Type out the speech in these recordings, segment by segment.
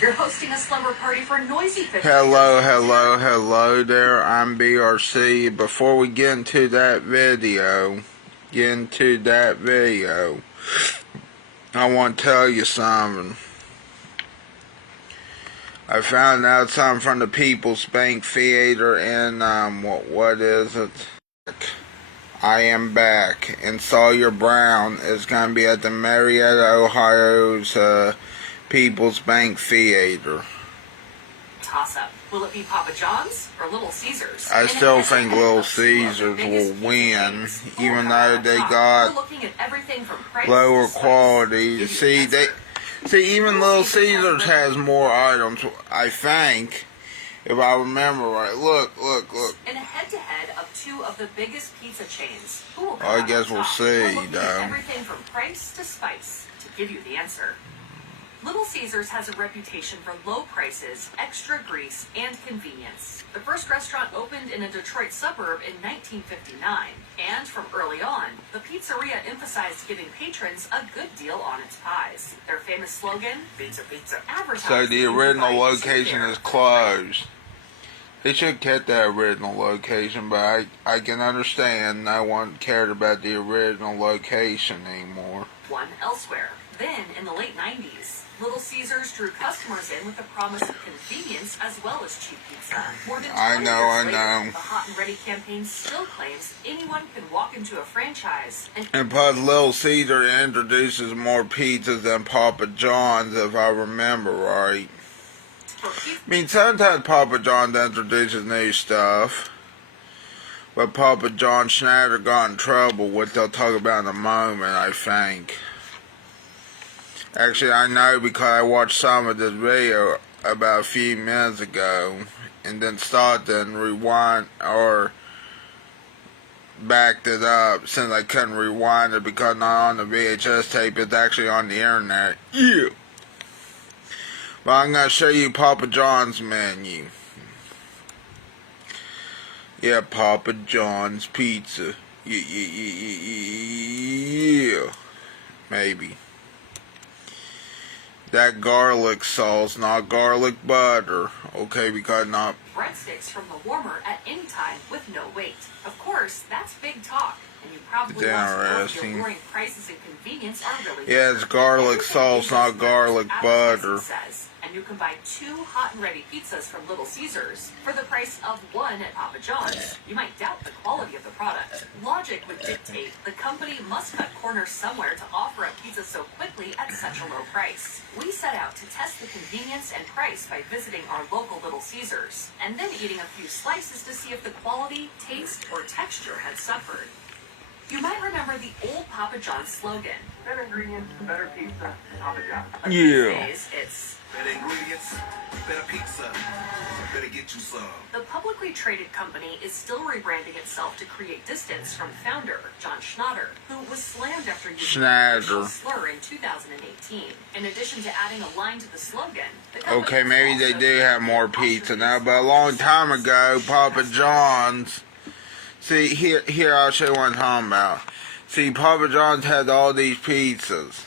You're hosting a slumber party for noisy 50. Hello there, I'm BRC. Before we get into that video, I want to tell you something. I found out something from the People's Bank Theater and, what is it? I am back, and Sawyer Brown is going to be at the Marietta, Ohio's, People's Bank Theater. Toss-up. Will it be Papa John's or Little Caesars? I still think Little Caesars will win, even though they got lower quality. See, even Little Caesars has more items, I think, if I remember right. Look. In a head-to-head of two of the biggest pizza chains, who will I guess we'll see, though. Everything from price to spice to give you the answer. Little Caesars has a reputation for low prices, extra grease, and convenience. The first restaurant opened in a Detroit suburb in 1959, and from early on, the pizzeria emphasized giving patrons a good deal on its pies. Their famous slogan, "Pizza, Pizza," advertised. So the original location is closed. They should keep that original location, but I can understand no one cared about the original location anymore. One elsewhere. Then, in the late 90s, Little Caesars drew customers in with the promise of convenience as well as cheap pizza. More than 20 years later, the Hot and Ready campaign still claims anyone can walk into a franchise and plus Little Caesar introduces more pizzas than Papa John's, if I remember right. I mean, sometimes Papa John's introduces new stuff, but Papa John Schneider got in trouble, which they'll talk about in a moment, I think. Actually, I know because I watched some of this video about a few minutes ago, and then stopped and rewind or backed it up since I couldn't rewind it because not on the VHS tape, it's actually on the internet. Yeah. But I'm going to show you Papa John's menu. Yeah, Papa John's pizza. Yeah. Maybe. That garlic sauce, not garlic butter. Okay, because not breadsticks from the warmer at any time with no wait. Of course, that's big talk, and you probably want to know if your lowering prices and convenience are really good. Yeah, it's garlic sauce, not garlic butter. And you can buy 2 hot and ready pizzas from Little Caesars for the price of 1 at Papa John's. You might doubt the quality of the product. Logic would dictate the company must cut corners somewhere to offer a pizza so quickly at such a low price. We set out to test the convenience and price by visiting our local Little Caesars, and then eating a few slices to see if the quality, taste, or texture had suffered. You might remember the old Papa John's slogan, "Better ingredients, better pizza, Papa John's." But these days, it's better ingredients, better pizza, better get you some. The publicly traded company is still rebranding itself to create distance from founder John Schneider, who was slammed after using a slur in 2018. In addition to adding a line to the slogan, okay, maybe they do have more pizza now, but a long time ago, Papa John's. See, here I'll show you what I'm talking about. See, Papa John's had all these pizzas,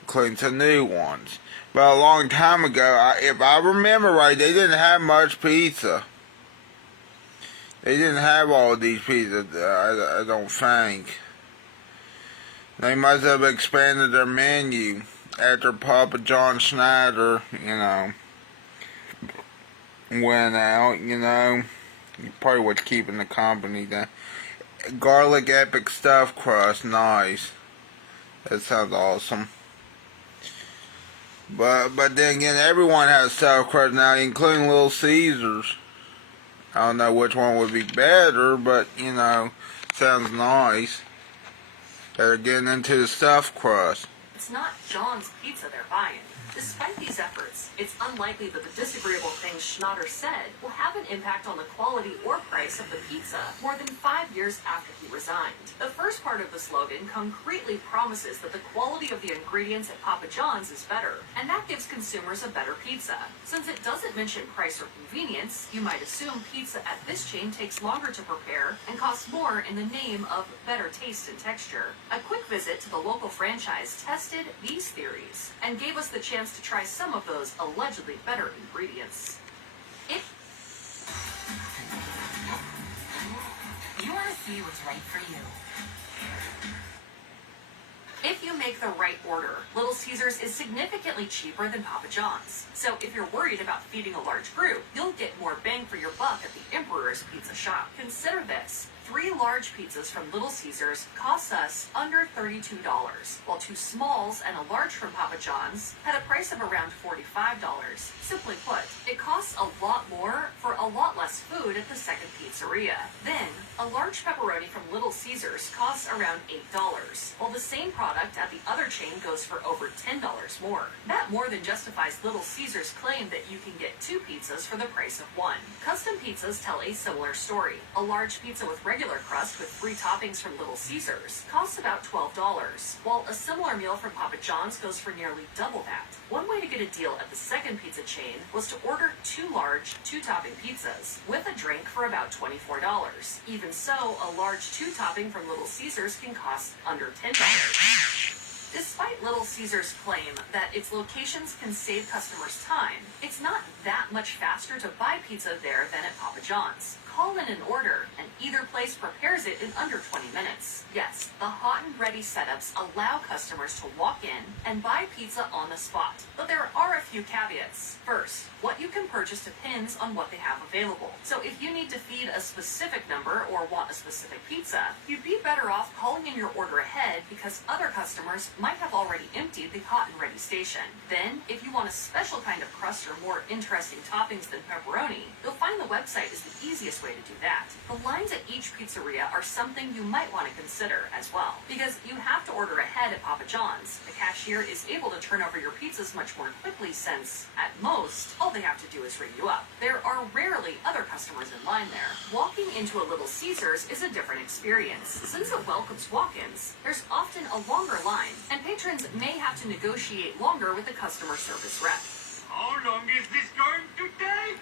including some new ones. But a long time ago, if I remember right, they didn't have much pizza. They didn't have all these pizzas, I don't think. They must have expanded their menu after Papa John Schneider, went out, Probably what's keeping the company down. Garlic epic stuffed crust, nice. That sounds awesome. But then again, everyone has stuffed crust now, including Little Caesars. I don't know which one would be better, but sounds nice. They're getting into the stuffed crust. It's not John's pizza they're buying. Despite these efforts, it's unlikely that the disagreeable things Schneider said will have an impact on the quality or price of the pizza more than 5 years after he resigned. The first part of the slogan concretely promises that the quality of the ingredients at Papa John's is better, and that gives consumers a better pizza. Since it doesn't mention price or convenience, you might assume pizza at this chain takes longer to prepare and costs more in the name of better taste and texture. A quick visit to the local franchise tests tested these theories and gave us the chance to try some of those allegedly better ingredients. If You want to see what's right for you. If you make the right order, Little Caesars is significantly cheaper than Papa John's. So if you're worried about feeding a large group, you'll get more bang for your buck at the Emperor's Pizza Shop. Consider this. 3 large pizzas from Little Caesars cost us under $32, while 2 smalls and a large from Papa John's had a price of around $45. Simply put, it costs a lot more for a lot less food at the second pizzeria. Then, a large pepperoni from Little Caesars costs around $8, while the same product at the other chain goes for over $10 more. That more than justifies Little Caesars' claim that you can get 2 pizzas for the price of 1. Custom pizzas tell a similar story. A large pizza with regular crust with 3 toppings from Little Caesars costs about $12, while a similar meal from Papa John's goes for nearly double that. One way to get a deal at the second pizza chain was to order 2 large, 2-topping pizzas with a drink for about $24. Even so, a large 2-topping from Little Caesars can cost under $10. Despite Little Caesars' claim that its locations can save customers time, it's not that much faster to buy pizza there than at Papa John's. Call in an order, and either place prepares it in under 20 minutes. Yes, the hot and ready setups allow customers to walk in and buy pizza on the spot. But there are a few caveats. First, what you can purchase depends on what they have available. So if you need to feed a specific number or want a specific pizza, you'd be better off calling in your order ahead because other customers might have already emptied the hot and ready station. Then, if you want a special kind of crust or more interesting toppings than pepperoni, you'll find the website is the easiest way to do that. The lines at each pizzeria are something you might want to consider as well, because you have to order ahead at Papa John's. The cashier is able to turn over your pizzas much more quickly since, at most, all they have to do is ring you up. There are rarely other customers in line there. Walking into a Little Caesars is a different experience. Since it welcomes walk-ins, there's often a longer line, and patrons may have to negotiate longer with the customer service rep. How long is this going to take?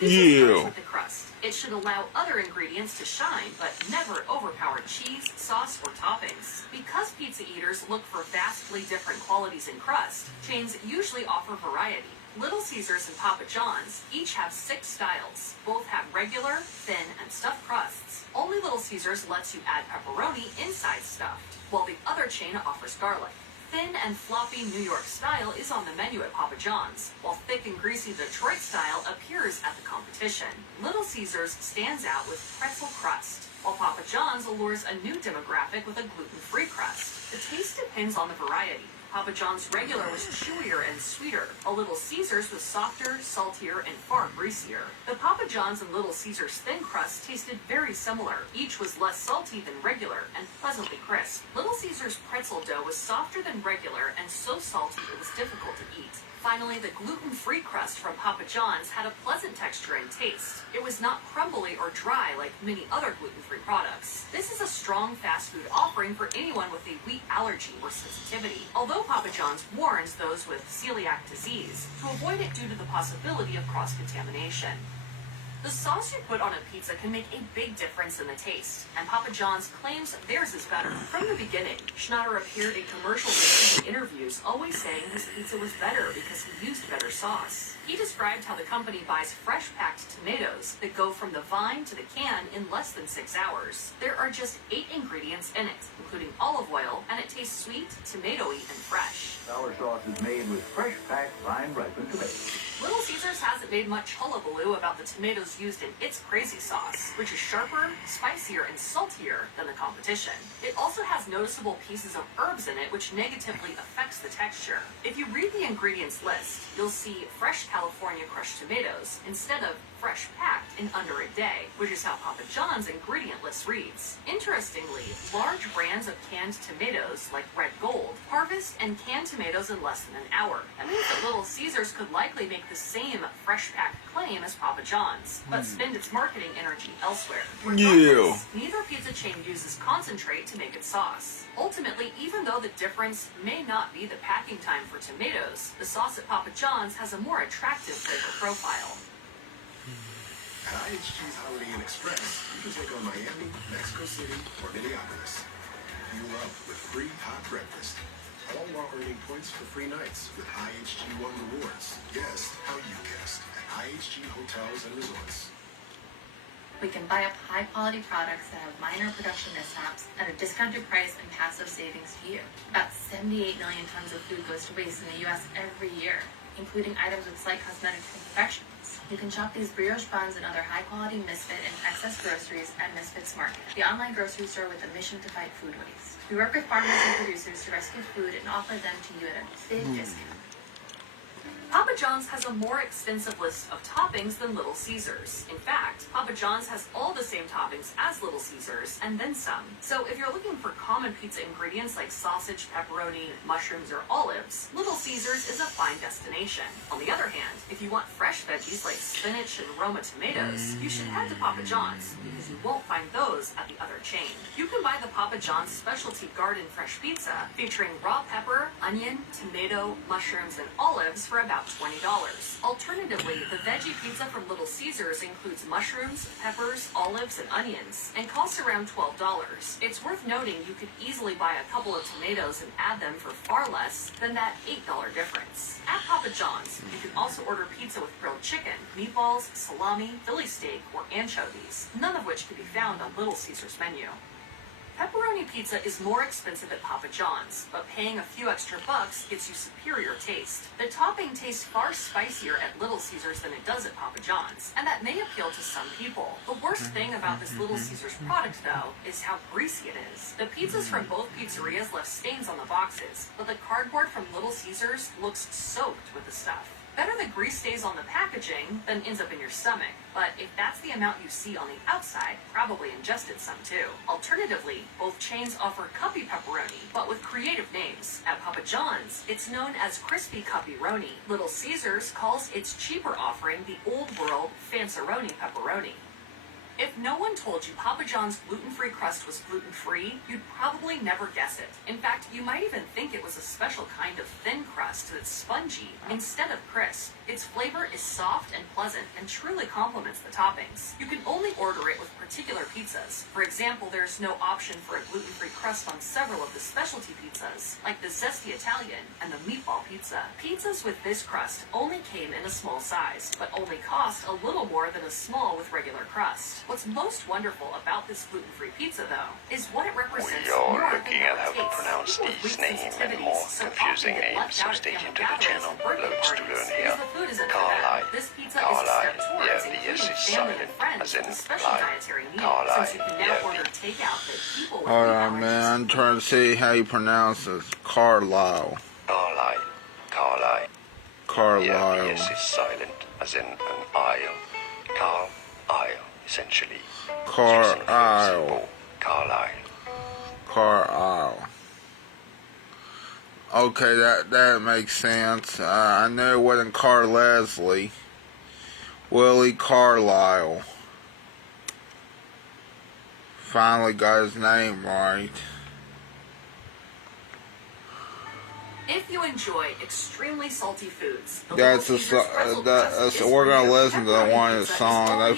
Pizza starts with the crust. It should allow other ingredients to shine, but never overpower cheese, sauce, or toppings. Because pizza eaters look for vastly different qualities in crust, chains usually offer variety. Little Caesars and Papa John's each have 6 styles. Both have regular, thin, and stuffed crusts. Only Little Caesars lets you add pepperoni inside stuffed, while the other chain offers garlic. Thin and floppy New York style is on the menu at Papa John's, while thick and greasy Detroit style appears at the competition. Little Caesars stands out with pretzel crust, while Papa John's allures a new demographic with a gluten-free crust. The taste depends on the variety. Papa John's regular was chewier and sweeter. A Little Caesars was softer, saltier, and far greasier. The Papa John's and Little Caesars thin crust tasted very similar. Each was less salty than regular and pleasantly crisp. Little Caesars pretzel dough was softer than regular and so salty it was difficult to eat. Finally, the gluten-free crust from Papa John's had a pleasant texture and taste. It was not crumbly or dry like many other gluten-free products. This is a strong fast food offering for anyone with a wheat allergy or sensitivity, although Papa John's warns those with celiac disease to avoid it due to the possibility of cross-contamination. The sauce you put on a pizza can make a big difference in the taste, and Papa John's claims theirs is better. From the beginning, Schnatter appeared in commercials and interviews, always saying his pizza was better because he used better sauce. He described how the company buys fresh-packed tomatoes that go from the vine to the can in less than 6 hours. There are just 8 ingredients in it, including olive oil, and it tastes sweet, tomatoey, and fresh. Our sauce is made with fresh-packed, vine-ripened tomatoes. Little Caesars hasn't made much hullabaloo about the tomatoes used in its crazy sauce, which is sharper, spicier, and saltier than the competition. It also has noticeable pieces of herbs in it, which negatively affects the texture. If you read the ingredients list, you'll see fresh California crushed tomatoes instead of fresh packed in under a day, which is how Papa John's ingredient list reads. Interestingly, large brands of canned tomatoes, like Red Gold, harvest and can tomatoes in less than an hour. That means that Little Caesars could likely make the same fresh packed claim as Papa John's, but spend its marketing energy elsewhere. Regardless, neither pizza chain uses concentrate to make its sauce. Ultimately, even though the difference may not be the packing time for tomatoes, the sauce at Papa John's has a more attractive flavor profile. At IHG's Holiday Inn Express, you can take on Miami, Mexico City, or Minneapolis. Fuel up with free hot breakfast, all while earning points for free nights with IHG1 Rewards. Guest how you guessed at IHG Hotels and Resorts. We can buy up high-quality products that have minor production mishaps at a discounted price and passive savings to you. About 78 million tons of food goes to waste in the U.S. every year, including items with slight cosmetic imperfections. You can shop these brioche buns and other high-quality Misfit and excess groceries at Misfits Market, the online grocery store with a mission to fight food waste. We work with farmers and producers to rescue food and offer them to you at a big discount. Papa John's has a more extensive list of toppings than Little Caesars. In fact, Papa John's has all the same toppings as Little Caesars, and then some. So if you're looking for common pizza ingredients like sausage, pepperoni, mushrooms, or olives, Little Caesars is a fine destination. On the other hand, if you want fresh veggies like spinach and Roma tomatoes, you should head to Papa John's, because you won't find those at the other chain. You can buy the Papa John's specialty garden fresh pizza, featuring raw pepper, onion, tomato, mushrooms, and olives for about $20. Alternatively, the veggie pizza from Little Caesars includes mushrooms, peppers, olives, and onions, and costs around $12. It's worth noting you could easily buy a couple of tomatoes and add them for far less than that $8 difference. At Papa John's, you can also order pizza with grilled chicken, meatballs, salami, Philly steak, or anchovies, none of which can be found on Little Caesars' menu. Pepperoni pizza is more expensive at Papa John's, but paying a few extra bucks gives you superior taste. The topping tastes far spicier at Little Caesars than it does at Papa John's, and that may appeal to some people. The worst thing about this Little Caesars product, though, is how greasy it is. The pizzas from both pizzerias left stains on the boxes, but the cardboard from Little Caesars looks soaked with the stuff. Better the grease stays on the packaging than ends up in your stomach, but if that's the amount you see on the outside, probably ingested some too. Alternatively, both chains offer cuppy pepperoni, but with creative names. At Papa John's, it's known as crispy cuppy-roni. Little Caesars calls its cheaper offering the old world Fanceroni pepperoni. If no one told you Papa John's gluten-free crust was gluten-free, you'd probably never guess it. In fact, you might even think it was a special kind of thin crust that's spongy instead of crisp. Its flavor is soft and pleasant and truly complements the toppings. You can only order it with particular pizzas. For example, there's no option for a gluten-free crust on several of the specialty pizzas, like the Zesty Italian and the Meatball Pizza. Pizzas with this crust only came in a small size, but only cost a little more than a small with regular crust. What's most wonderful about this gluten-free pizza, though, is what it represents. We are looking at how to pronounce these names and more confusing names, so stay tuned to the channel. Loads to learn here. Carli. Carli. Yeah, the S is silent, as in lie. Carli. Yeah. Alright, man, I'm trying to see how you pronounce this. Carlisle. Carli. Carli. Carlisle. Yeah, the S is silent, as in an isle. Isle, essentially. Carlisle. Carlisle. Carlisle. Okay, that makes sense. I know it wasn't Car Leslie. Willie Carlisle. Finally got his name right. If you enjoy extremely salty foods, We're gonna listen to one of the songs. I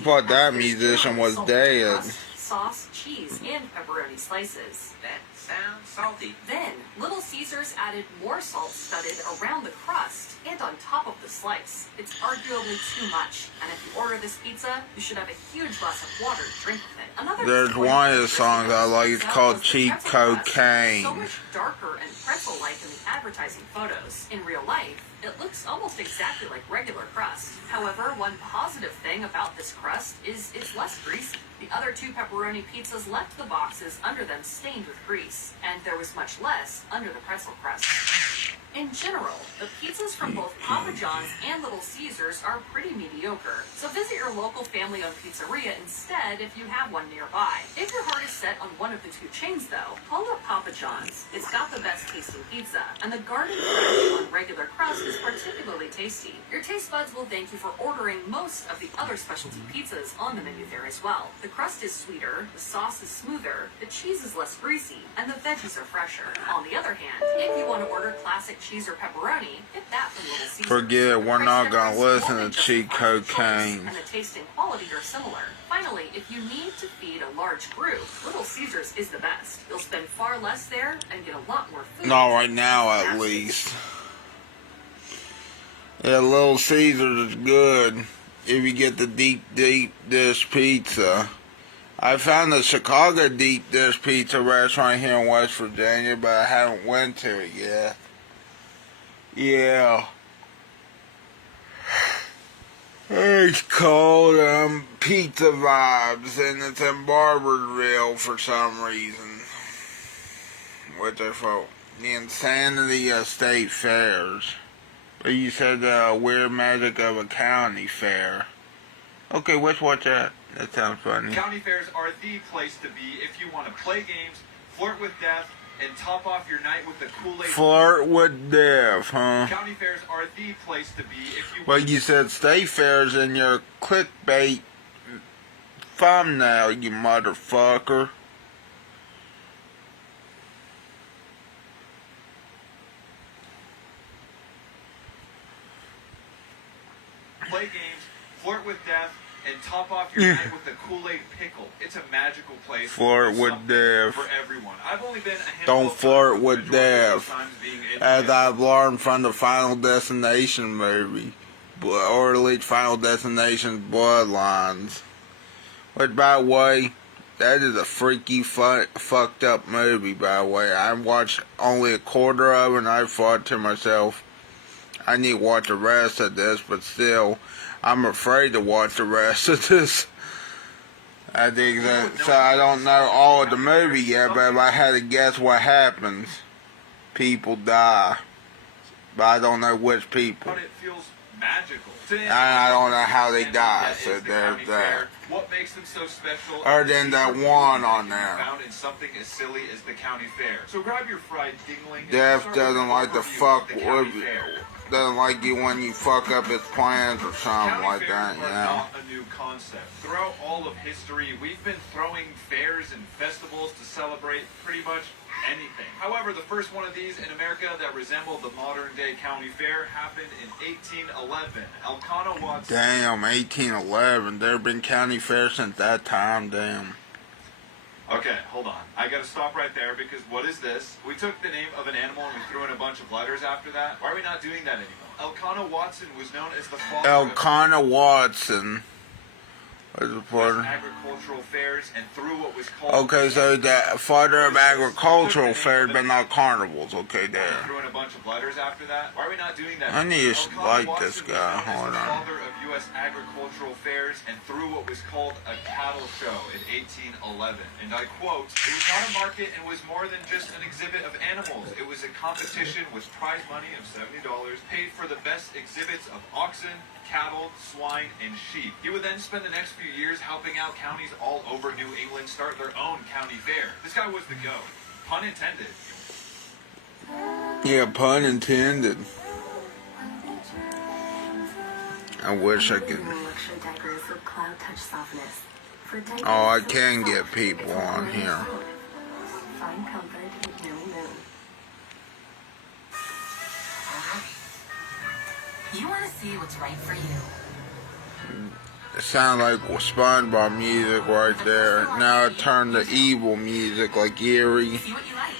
thought that musician was dead. Sauce, cheese, and pepperoni slices. That sounds salty. Then, Little Caesars added more salt studded around the crust and on top of the slice. It's arguably too much, and if you order this pizza, you should have a huge glass of water to drink with it. There's one of the songs I like, it's called Cheap Cocaine. So much darker and pretzel-like in the advertising photos. In real life, it looks almost exactly like regular crust. However, one positive thing about this crust is it's less greasy. The other two pepperoni pizzas left the boxes under them stained with grease, and there was much less under the pretzel crust. In general, the pizzas from both Papa John's and Little Caesars are pretty mediocre, so visit your local family-owned pizzeria instead if you have one nearby. If your heart is set on one of the two chains, though, call up Papa John's. It's got the best tasting pizza, and the garden fresh on regular crust is particularly tasty. Your taste buds will thank you for ordering most of the other specialty pizzas on the menu there as well. The crust is sweeter, the sauce is smoother, the cheese is less greasy, and the veggies are fresher. On the other hand, if you want to order classic cheese or pepperoni, get that from Little Caesars. Forget it, we're The not price gonna difference listen won't to make this cheap a final cocaine. choice, and the taste and quality are similar. Finally, if you need to feed a large group, Little Caesars is the best. You'll spend far less there and get a lot more food. Not right now, at least. Yeah, Little Caesars is good if you get the deep dish pizza. I found the Chicago deep dish pizza restaurant here in West Virginia, but I haven't went to it yet. Yeah. It's called Pizza Vibes, and it's in Barberville for some reason. Which I thought the insanity of state fairs. But you said the weird magic of a county fair. Okay, let's watch that. That sounds funny. County fairs are the place to be if you want to play games, flirt with death, and top off your night with the Kool-Aid. Flirt with death, huh? County fairs are the place to be if you... Well, you said state fairs in your clickbait thumbnail, you motherfucker. Play games, flirt with death, and top off your night with the Kool-Aid pickle. It's a magical place. Flirt with death. For everyone. I've only been a handful Don't of flirt times, with death. As I've learned from the Final Destination movie. Or at least Final Destination Bloodlines. Which, by the way, that is a freaky, fucked up movie, by the way. I watched only a quarter of it, and I thought to myself, I need to watch the rest of this, but still, I'm afraid to watch the rest of this. I think that, so I don't know all of the movie yet, but if I had to guess what happens, people die. But I don't know which people. But it feels magical. I don't know how they die, so there's that. What makes them so special? Other than that one on there. Found in something as silly as the county fair. So grab your fried dingling. Death doesn't like to fuck with you. Doesn't like you when you fuck up his plans or something like that, you know. Not a new concept. Throughout all of history, we've been throwing fairs and festivals to celebrate pretty much anything. However, the first one of these in America that resembled the modern-day county fair happened in 1811. Elkanah Watson. Damn, 1811. There have been county fairs since that time, damn. Okay, hold on. I gotta stop right there because what is this? We took the name of an animal and we threw in a bunch of letters after that. Why are we not doing that anymore? Elkanah Watson was known as the father Elkanah Watson. What's the father? agricultural fairs and through what was called... Okay, so the father of agricultural fairs, but not carnivals. Okay, there. Threw in a bunch of letters after that. Why are we not doing that? I need to Elkanah like Watson this was guy. known as Hold the on. father of U.S. agricultural fairs and through what was called a cattle show in 1811. And I quote, "It was not a market and was more than just an exhibit of animals. It was a competition with prize money of $70 paid for the best exhibits of oxen, cattle, swine, and sheep." He would then spend the next few years helping out counties all over New England start their own county fair. This guy was the GOAT. Pun intended. Yeah, pun intended. I wish I could. Oh, I can get people on here. Find comfort with no moon. You want to see what's right for you. It sounds like SpongeBob music right there. Now it turned to evil music like Eerie. See what you like.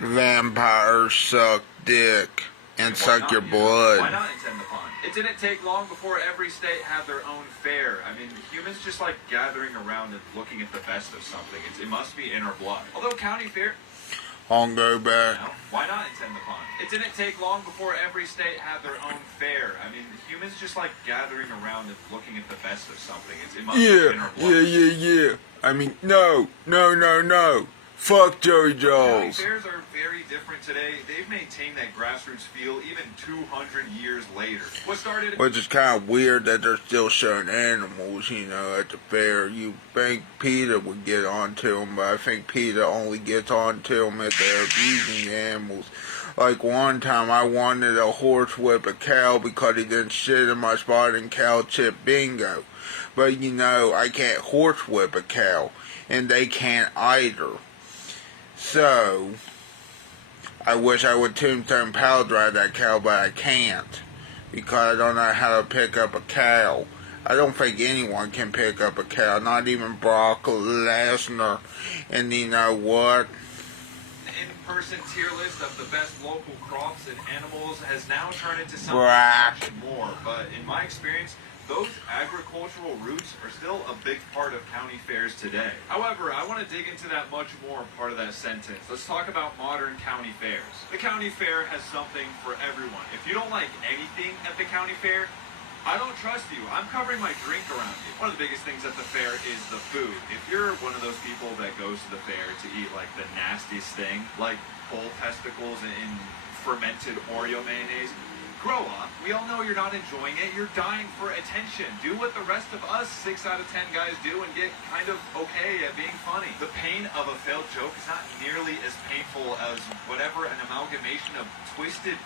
Vampires suck dick and suck your Why blood. not intend the pun? It didn't take long before every state had their own fair. I mean, humans just like gathering around and looking at the best of something. It must be in our blood. Although county fair... On go back. No, why not intend the pun? It didn't take long before every state had their own fair. I mean, humans just like gathering around and looking at the best of something. It must be in our blood. Yeah. I mean, no. Fuck Joey County Jones. fairs are very different today. They've maintained that grassroots feel even 200 years later. What started... Which is kind of weird that they're still showing animals, you know, at the fair. You think PETA would get onto them, but I think PETA only gets onto them if they're abusing the animals. Like one time I wanted to horsewhip a cow because he didn't shit in my spot in cow chip bingo. But you know, I can't horsewhip a cow, and they can't either. So, I wish I would tombstone pile drive that cow, but I can't because I don't know how to pick up a cow. I don't think anyone can pick up a cow, not even Brock Lesnar. And you know what? In-person tier list of the best local crops and animals has now turned into something Brock. much more. But in my experience, those agricultural roots are still a big part of county fairs today. However, I want to dig into that much more part of that sentence. Let's talk about modern county fairs. The county fair has something for everyone. If you don't like anything at the county fair, I don't trust you. I'm covering my drink around you. One of the biggest things at the fair is the food. If you're one of those people that goes to the fair to eat like the nastiest thing, like bull testicles and fermented Oreo mayonnaise, grow up. We all know you're not enjoying it. You're dying for attention. Do what the rest of us 6 out of 10 guys do and get kind of okay at being funny. The pain of a failed joke is not nearly as painful as whatever an amalgamation of twisted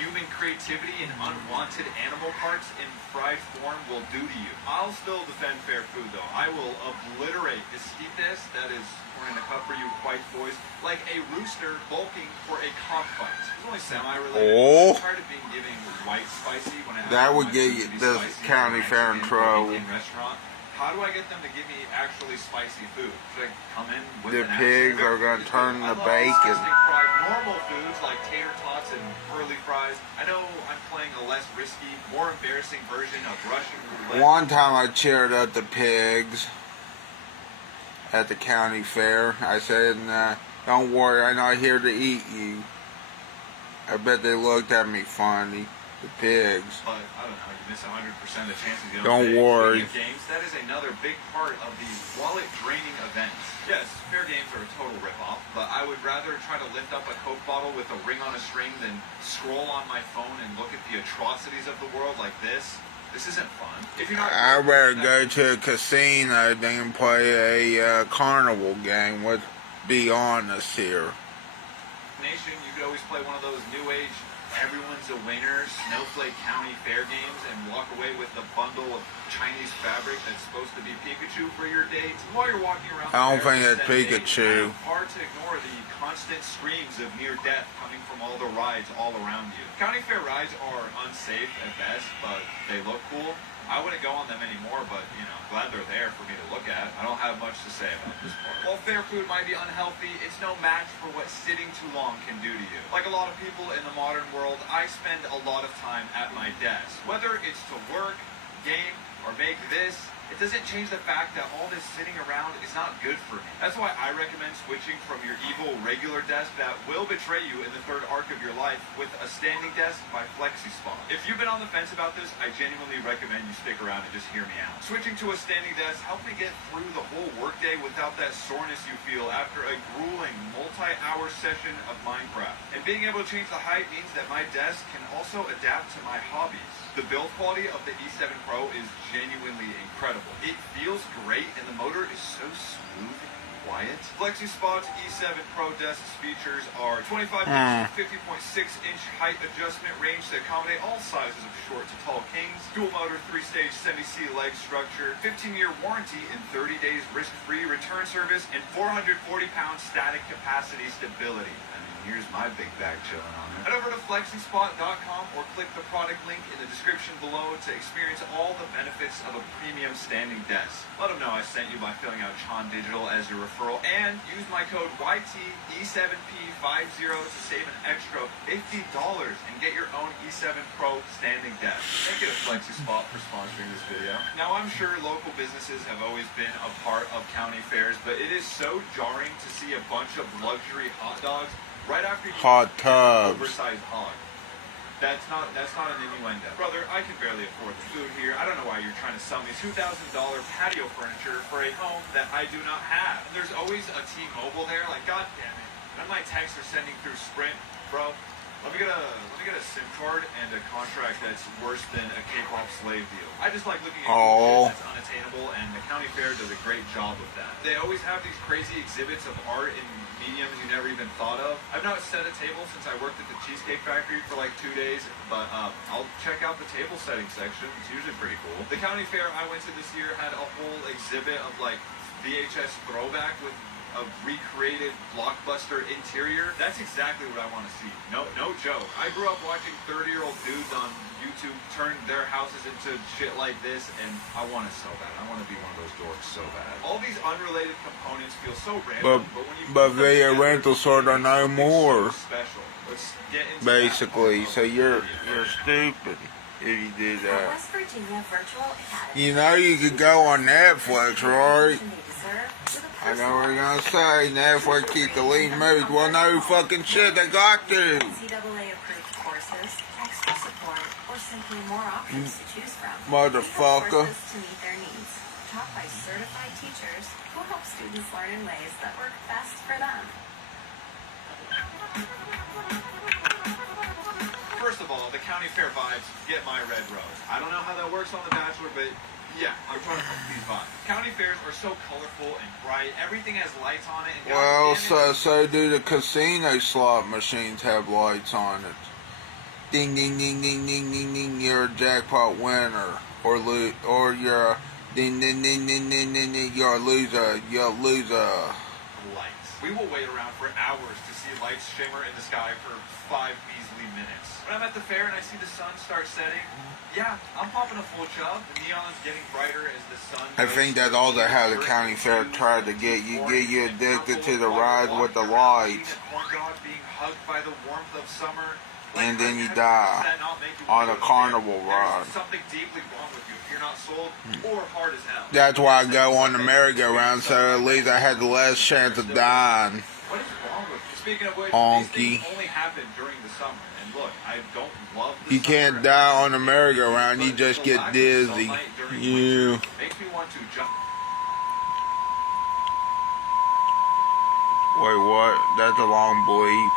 human creativity and unwanted animal parts in fried form will do to you. I'll still defend fair food though. I will obliterate the steepness that is pouring in a cup for you white boys like a rooster bulking for a cockfight. It's only semi-related. Oh. I'm tired of being given white spicy when I That ask would my get food you to be this spicy county in a fair in Mexican or trouble. Indian restaurant. How do I get them to give me actually spicy food? Should I come in with The an pigs accent? are gonna turn I the love bacon. disgusting fried normal foods like tater tots and curly fries. I know I'm playing a less risky, more embarrassing version of Russian roulette. One time I cheered at the pigs at the county fair. I said, don't worry, I'm not here to eat you. I bet they looked at me funny. The pigs. But I don't know, you miss 100% of the chances you Don't pay. worry. Speaking of games, that is another big part of these wallet-draining events. Yes, fair games are a total rip-off, but I would rather try to lift up a Coke bottle with a ring on a string than scroll on my phone and look at the atrocities of the world like this. This isn't fun. If you're not, I better go to a casino than play a carnival game. Let's be honest here. Nation, you could always play one of those new age everyone's a winner Snowflake County Fair games and walk away with the bundle of Chinese fabric that's supposed to be Pikachu for your date. While you're walking around the I don't fair think for it's 7 days, Pikachu. it's hard to ignore the constant screams of near death coming from all the rides all around you. County fair rides are unsafe at best, but they look cool. I wouldn't go on them anymore, but, you know, glad they're there for me to look at. I don't have much to say about this part. While fair food might be unhealthy, it's no match for what sitting too long can do to you. Like a lot of people in the modern world, I spend a lot of time at my desk. Whether it's to work, game, or make this, it doesn't change the fact that all this sitting around is not good for me. That's why I recommend switching from your evil regular desk that will betray you in the third arc of your life with a standing desk by FlexiSpot. If you've been on the fence about this, I genuinely recommend you stick around and just hear me out. Switching to a standing desk helped me get through the whole workday without that soreness you feel after a grueling multi-hour session of Minecraft. And being able to change the height means that my desk can also adapt to my hobbies. The build quality of the E7 Pro is genuinely incredible. It feels great and the motor is so smooth and quiet. FlexiSpot's E7 Pro desk's features are 25-inch, 50.6-inch height adjustment range to accommodate all sizes of short to tall kings, dual motor 3-stage semi-C leg structure, 15-year warranty and 30 days risk-free return service, and 440-pound static capacity stability. Here's my big bag chilling on it. Head over to FlexiSpot.com or click the product link in the description below to experience all the benefits of a premium standing desk. Let them know I sent you by filling out Chon Digital as your referral and use my code YTE7P50 to save an extra $50 and get your own E7 Pro standing desk. Thank you to FlexiSpot for sponsoring this video. Now I'm sure local businesses have always been a part of county fairs, but it is so jarring to see a bunch of luxury hot dogs right after you Hot tubs. oversized hog. That's not an innuendo. Brother, I can barely afford the food here. I don't know why you're trying to sell me $2,000 patio furniture for a home that I do not have. There's always a T-Mobile there, like, god damn it. None of my texts are sending through Sprint. Bro, let me get a SIM card and a contract that's worse than a K-pop slave deal. I just like looking at shit that's unattainable, and the county fair does a great job of that. They always have these crazy exhibits of art in mediums you never even thought of. I've not set a table since I worked at the Cheesecake Factory for like 2 days, but I'll check out the table setting section. It's usually pretty cool. The county fair I went to this year had a whole exhibit of like VHS throwback with of recreated blockbuster interior, that's exactly what I want to see. No joke. I grew up watching 30-year-old dudes on YouTube turn their houses into shit like this, and I want it so bad. I want to be one of those dorks so bad. All these unrelated components feel so random, but when you But video rental sort of no more. so special. Let's get into Basically, that. so you're stupid if you do The that. West Virginia Virtual Academy. You know you could go on Netflix, right? They deserve with a I know what you're gonna say. Netflix keep the lead moves. Well, no fucking shit, they got to. NCAA approved courses, extra support, or simply more options to choose from. Motherfucker. Courses to meet their needs, taught by certified teachers who help students learn in ways that work best for them. First of all, the county fair vibes get my red rose. I don't know how that works on The Bachelor, but yeah, I'm trying to put these vibes. County fairs are so colorful and bright. Everything has lights on it. And Well, goddamn it, so do the casino slot machines have lights on it. Ding, ding, ding, ding, ding, ding, ding. You're a jackpot winner, or you're a ding, ding, ding, ding, ding, ding, ding. You're a loser. You're a loser. lights. We will wait around for hours to see lights shimmer in the sky for 5 measly minutes. When I'm at the fair and I see the sun start setting, yeah, I'm popping a full chub. The neon's getting brighter as the sun I goes think that's through all the how the green, county fair blues, tried to get you orange, and addicted purple, to the while ride you're with the walking around eating lights, a corn dog, being hugged by the warmth of summer. and then you Does die that not make you on want a to go to carnival the fair? ride. There's something deeply wrong with you if you're not sold or hard as hell. That's why I go on the merry-go-round, so at least I had the less chance of dying. What is wrong with you? Speaking of which, Honky. these things only happen during the summer. And look, I don't love the You summer. can't die on the merry-go-round, you But just the get lack of dizzy. sunlight during You. winter makes me want to jump. Wait, what? That's a long bleep.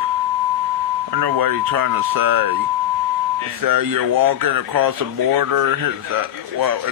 I wonder what he's trying to say. So you're walking across the border? Is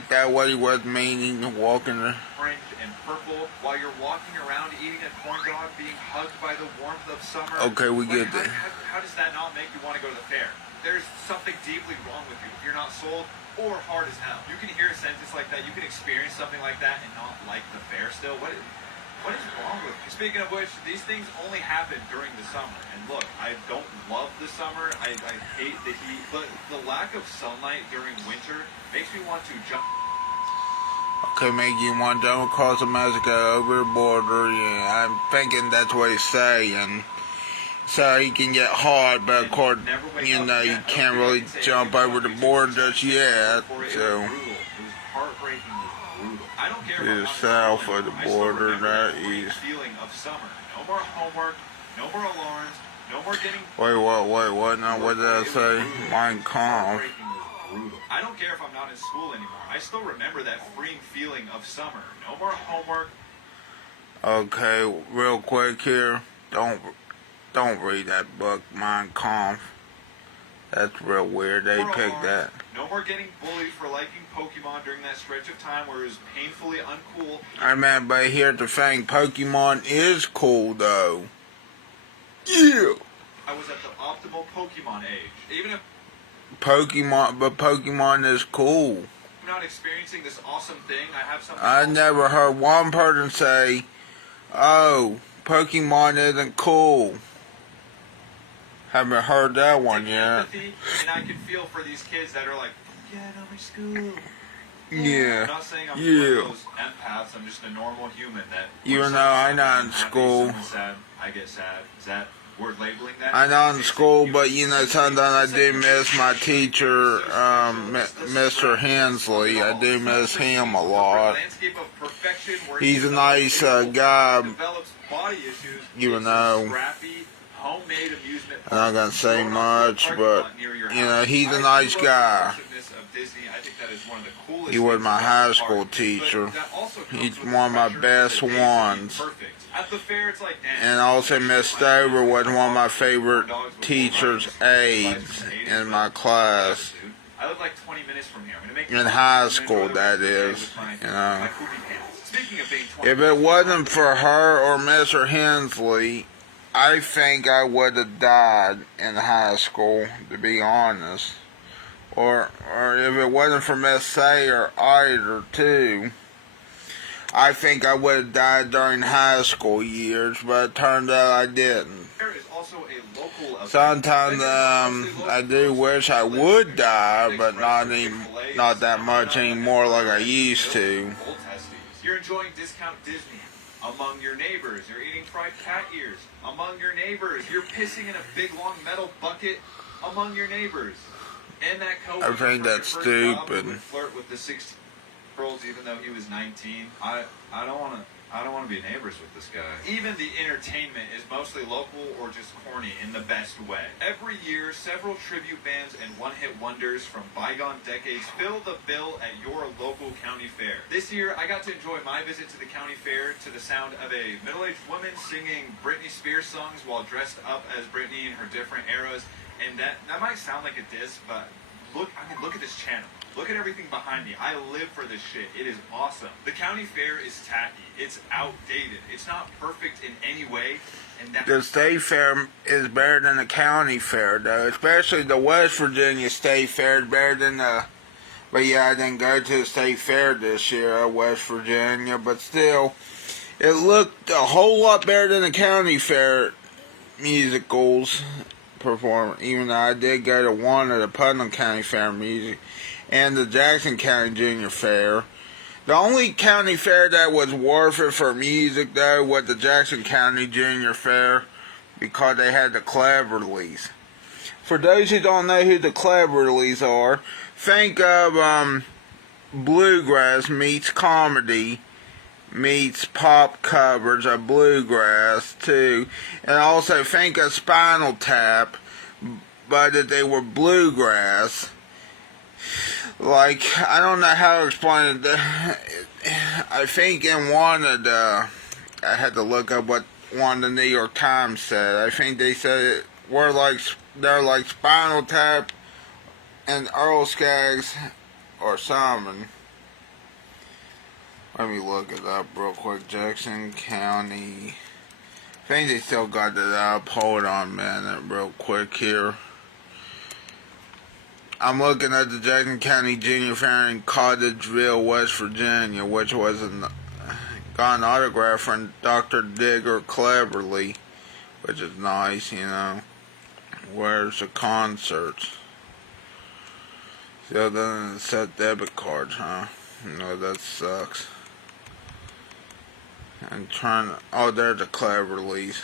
that what he was meaning? Walking the... Orange and purple while you're walking around eating a corn dog, being hugged by the warmth of summer. Okay, we get How- that. How does that not make you want to go to the fair? There's something deeply wrong with you if you're not sold or hard as hell. You can hear a sentence like that, you can experience something like that and not like the fair still. What is wrong with you? Speaking of which, these things only happen during the summer. And look, I don't love the summer. I hate the heat. But the lack of sunlight during winter makes me want to jump. Okay, make you want to jump across the Mexico over the border. Yeah, I'm thinking that's what he's saying. So he can get hard, but of course, you know, you can't really jump over the border just yet. So, It was heartbreakingly brutal. I don't care to the about south of the I still border, remember that that free is. feeling of summer. No more homework, no more alarms, no more getting. Wait, what? Now, what did I say? Mein Kampf. Heartbreakingly brutal. I don't care if I'm not in school anymore. I still remember that freeing feeling of summer. No more homework. Okay, real quick here. Don't read that book, Mein Kampf. That's real weird. They No more picked alarms, that. No more getting bullied for liking Pokemon during that stretch of time where it was painfully uncool. I mean, but here's the thing. Pokemon is cool, though. Yeah. I was at the optimal Pokemon age. Even if Pokemon is cool. I'm not experiencing this awesome thing, I have something I else. never heard one person say, "Oh, Pokemon isn't cool." Haven't heard that one yet. Empathy, and I can feel for these kids that are like, yeah, no, my school. I'm Yeah. not saying I'm one Yeah. of those empaths. I'm just a normal human that. You when know, I'm someone's not in happy, school. someone's sad, I get sad. Is that we're labeling that? I'm not in school, but you know, sometimes I do miss my teacher, Mr. Hensley. I do miss him a lot. He's a nice guy. You know, I'm not gonna say much, but you know, he's a nice guy. He was my high school teacher. He's one of my best ones. And also Miss Stover was one of my favorite teachers' aides in my class. I live like 20 minutes from here. In high school, that is, you know. If it wasn't for her or Mr. Hensley, I think I would have died in high school, to be honest. Or if it wasn't for Miss Sayer either, too. I think I would have died during high school years, but it turned out I didn't. There is also a local event. Sometimes I do wish I would die, but not that much anymore like I used to. You're enjoying discount Disney. Among your neighbors, you're eating fried cat ears. Among your neighbors, you're pissing in a big long metal bucket. Among your neighbors. And that coworker I think that's stupid. would flirt with the 16-year-olds even though he was 19. I don't want to be neighbors with this guy. Even the entertainment is mostly local or just corny in the best way. Every year, several tribute bands and one-hit wonders from bygone decades fill the bill at your local county fair. This year, I got to enjoy my visit to the county fair to the sound of a middle-aged woman singing Britney Spears songs while dressed up as Britney in her different eras. And that might sound like a diss, but look at this channel. Look at everything behind me. I live for this shit. It is awesome. The county fair is tacky. It's outdated. It's not perfect in any way. And the state fair is better than the county fair, though. Especially the West Virginia state fair is better than the... But yeah, I didn't go to the state fair this year, West Virginia. But still, it looked a whole lot better than the county fair musicals performance. Even though I did go to one of the Putnam County Fair music and the Jackson County Junior Fair. The only county fair that was worth it for music, though, was the Jackson County Junior Fair, because they had the Cleverleys. For those who don't know who the Cleverleys are, think of bluegrass meets comedy meets pop covers of bluegrass, too. And also think of Spinal Tap, but that they were bluegrass. Like, I don't know how to explain it. I think in one of the... I had to look up what one of the New York Times said. I think they said they're like Spinal Tap and Earl Skaggs or something. Let me look it up real quick. Jackson County. I think they still got it up. Hold on a minute real quick here. I'm looking at the Jackson County Junior Fair in Cottageville, West Virginia, which was got an autograph from Dr. Digger Cleverly, which is nice, you know. Where's the concerts? Still doesn't accept debit cards, huh? No, that sucks. I'm trying to... Oh, there's the Cleverleys.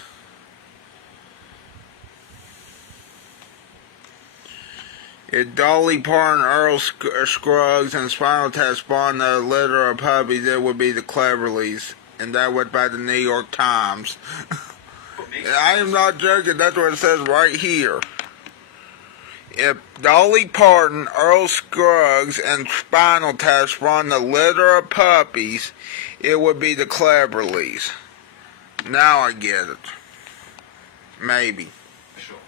If Dolly Parton, Earl Scruggs, and Spinal Tap spawned a litter of puppies, it would be the Cleverleys. And that was by the New York Times. I am not joking, that's what it says right here. If Dolly Parton, Earl Scruggs, and Spinal Tap spawned a litter of puppies, it would be the Cleverleys. Now I get it. Maybe.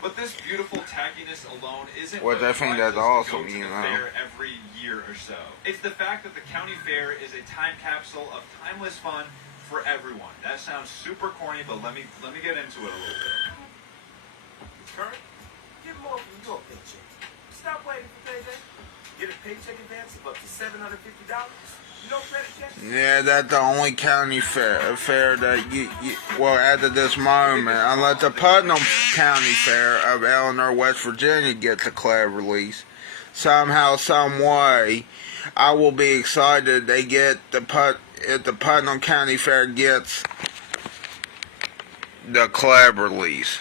But this beautiful tackiness alone isn't what I think that's awesome, you know. Fair every year or so. It's the fact that the county fair is a time capsule of timeless fun for everyone. That sounds super corny, but let me get into it a little bit. Kurt, get more from your paycheck. Stop waiting for payday. Get a paycheck advance of up to $750. No credit checks? Yeah, that's the only county fair that you well, at this moment, unless the Putnam County Fair of Eleanor, West Virginia gets a Cleverleys. Somehow, some way, I will be excited they get if the Putnam County Fair gets the Cleverleys.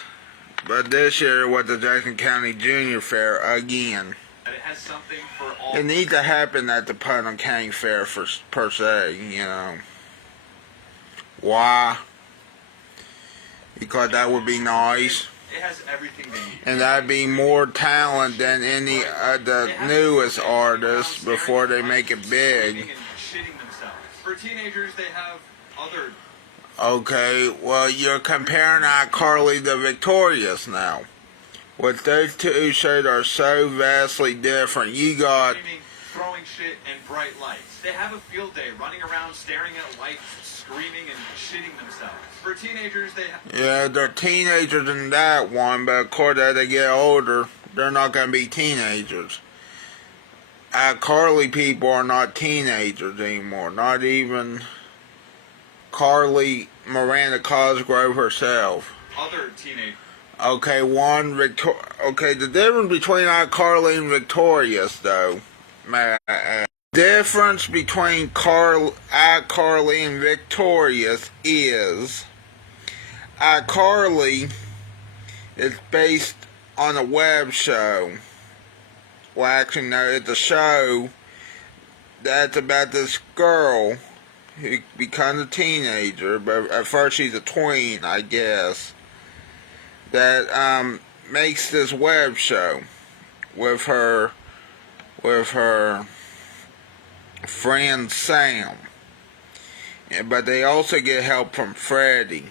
But this year was the Jackson County Junior Fair again. And it has something for all. It needs to happen at the Putnam County Fair per se, you know. Why? Because that would be nice. It has everything they need. And that'd be more talent than any of the newest artists before they make it big. For teenagers, they have other... Okay, well, you're comparing iCarly to Victorious now. What those two shows are so vastly different. You got... throwing shit and bright lights. They have a field day running around staring at lights, screaming and shitting themselves. For teenagers, they have... Yeah, they're teenagers in that one, but of course as they get older, they're not going to be teenagers. iCarly people are not teenagers anymore. Not even Carly Miranda Cosgrove herself. Other teenage. Okay, okay, the difference between iCarly and Victorious, though, difference between iCarly and Victorious is iCarly is based on a web show. Well, actually, no, it's a show that's about this girl who becomes a teenager, but at first she's a tween, I guess, that makes this web show with her friend Sam. But they also get help from Freddie,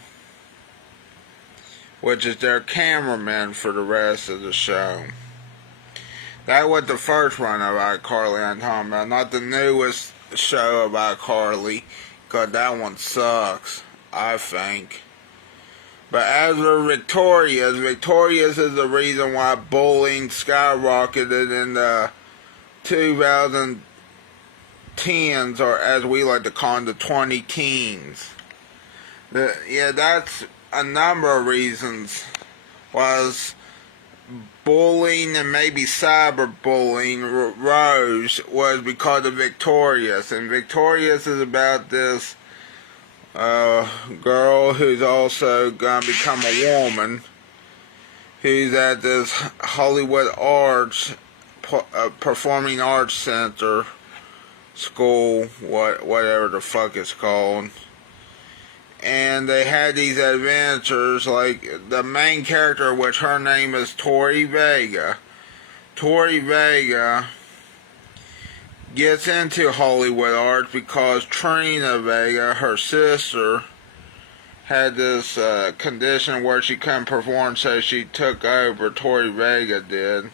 which is their cameraman for the rest of the show. That was the first run of iCarly I'm talking about, not the newest show of iCarly, because that one sucks, I think. But as for Victorious is the reason why bullying skyrocketed in the 2010s, or as we like to call them, the 20 teens. That's a number of reasons. Was bullying and maybe cyberbullying rose was because of Victorious. And Victorious is about this girl who's also gonna become a woman, who's at this Hollywood Arts Performing Arts Center school, whatever the fuck it's called. And they had these adventures, like the main character, which her name is Tori Vega. Tori Vega gets into Hollywood Arts because Trina Vega, her sister, had this condition where she couldn't perform, so she took over. Tori Vega did.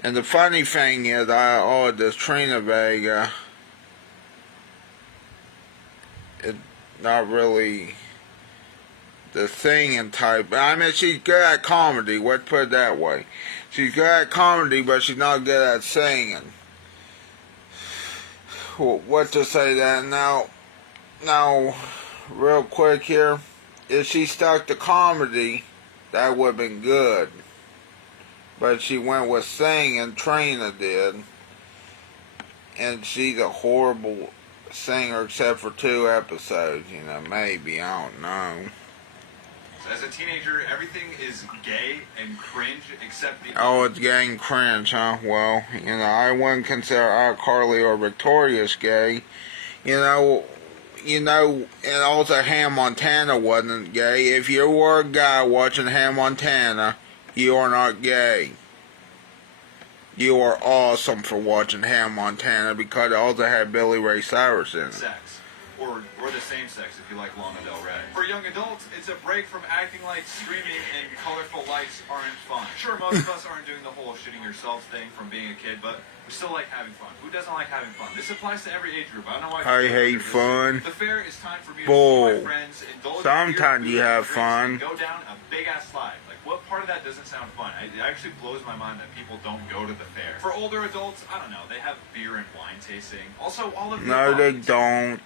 And the funny thing is, this Trina Vega, it's not really the singing type. I mean, she's good at comedy, let's put it that way. She's good at comedy, but she's not good at singing. What to say that now, real quick here, if she stuck to comedy, that would have been good. But she went with singing, Trina did. And she's a horrible singer except for 2 episodes, maybe, I don't know. As a teenager, everything is gay and cringe except the... Oh, it's gay and cringe, huh? Well, I wouldn't consider iCarly or Victorious gay. And also Hannah Montana wasn't gay. If you were a guy watching Hannah Montana, you are not gay. You are awesome for watching Hannah Montana because it also had Billy Ray Cyrus in it. Sex. Or the same sex if you like Lana Del Rey. For young adults, it's a break from acting like streaming and colorful lights aren't fun. Sure, most of us aren't doing the whole shitting yourself thing from being a kid, but we still like having fun. Who doesn't like having fun? This applies to every age group. I don't know why. I hate fun. The fair is time for me to see my friends, indulge Sometimes in you have drinks, fun. and go down a big ass slide. Like, what part of that doesn't sound fun? It actually blows my mind that people don't go to the fair. For older adults, I don't know. They have beer and wine tasting. Also, all of the No, they don't.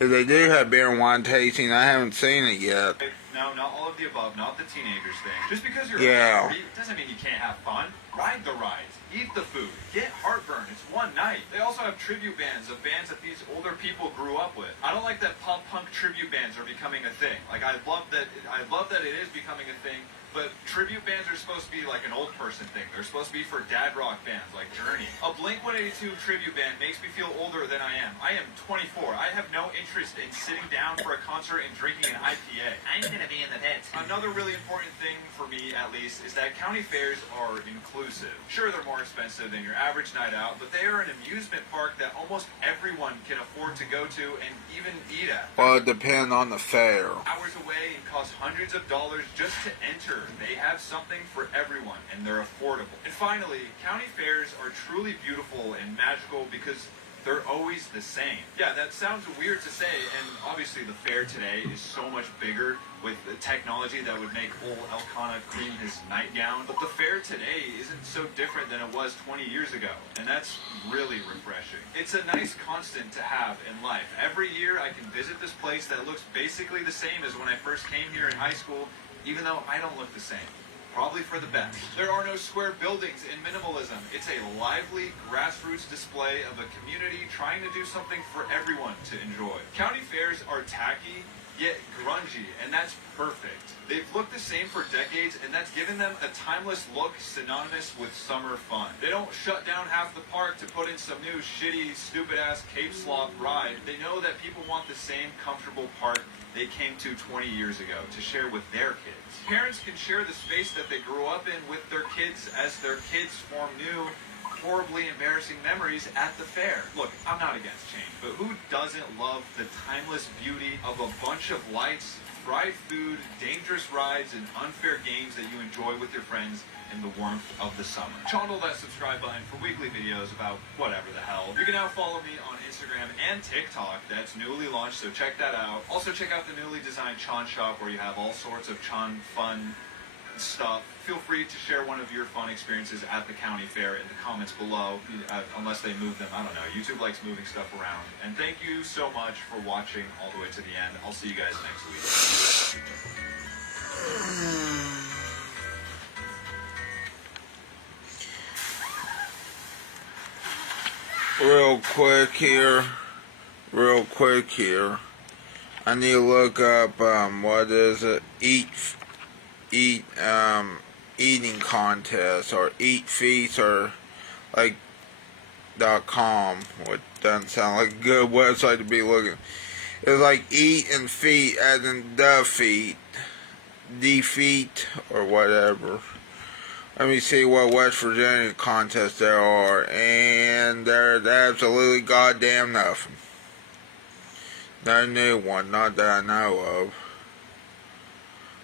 If they do have beer and wine tasting, I haven't seen it yet. No, not all of the above, not the teenagers thing. Just because you're Yeah. doesn't mean you can't have fun. Ride the rides, eat the food, get heartburn. It's one night. They also have tribute bands of bands that these older people grew up with. I don't like that pop punk tribute bands are becoming a thing. Like, I love that it is becoming a thing. But tribute bands are supposed to be like an old person thing. They're supposed to be for dad rock bands like Journey. A Blink-182 tribute band makes me feel older than I am. I am 24. I have no interest in sitting down for a concert and drinking an IPA. I'm gonna be in the pits. Another really important thing for me, at least, is that county fairs are inclusive. Sure, they're more expensive than your average night out, but they are an amusement park that almost everyone can afford to go to and even eat at. Well, it depends on the fair. Hours away and cost hundreds of dollars just to enter. They have something for everyone, and they're affordable. And finally, county fairs are truly beautiful and magical because They're always the same. Yeah, that sounds weird to say, and obviously the fair today is so much bigger with the technology that would make old Elkanah clean his nightgown. But the fair today isn't so different than it was 20 years ago, and that's really refreshing. It's a nice constant to have in life. Every year I can visit this place that looks basically the same as when I first came here in high school, even though I don't look the same. Probably for the best. There are no square buildings in minimalism. It's a lively, grassroots display of a community trying to do something for everyone to enjoy. County fairs are tacky, yet grungy, and that's perfect. They've looked the same for decades, and that's given them a timeless look synonymous with summer fun. They don't shut down half the park to put in some new shitty, stupid-ass Cape Slop ride. They know that people want the same comfortable park they came to 20 years ago to share with their kids. Parents can share the space that they grew up in with their kids as their kids form new, horribly embarrassing memories at the fair. Look, I'm not against change, but who doesn't love the timeless beauty of a bunch of lights, fried food, dangerous rides, and unfair games that you enjoy with your friends in the warmth of the summer? Chondle that subscribe button for weekly videos about whatever the hell. You can now follow me on Instagram and TikTok. That's newly launched, so check that out. Also check out the newly designed Chon shop where you have all sorts of Chon fun stuff. Feel free to share one of your fun experiences at the county fair in the comments below, unless they move them. I don't know. YouTube likes moving stuff around. And thank you so much for watching all the way to the end. I'll see you guys next week. Real quick here. I need to look up, what is it? Eating contest or eat feast or like .com, which doesn't sound like a good website to be looking. It's like eat and feet as in defeat or whatever. Let me see what West Virginia contests there are, and there's absolutely goddamn nothing. No new one, not that I know of.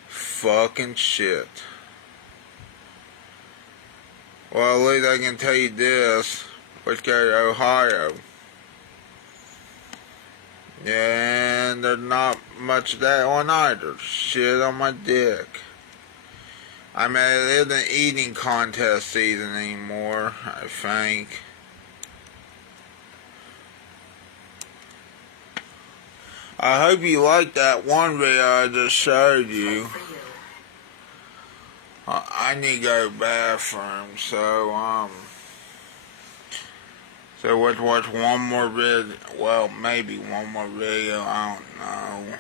Fucking shit. Well, at least I can tell you this. Let's go to Ohio. And there's not much of that on either. Shit on my dick. I mean, it isn't eating contest season anymore, I think. I hope you liked that one video I just showed you. I need to go to the bathroom, so let's watch one more video. Well, maybe one more video, I don't know.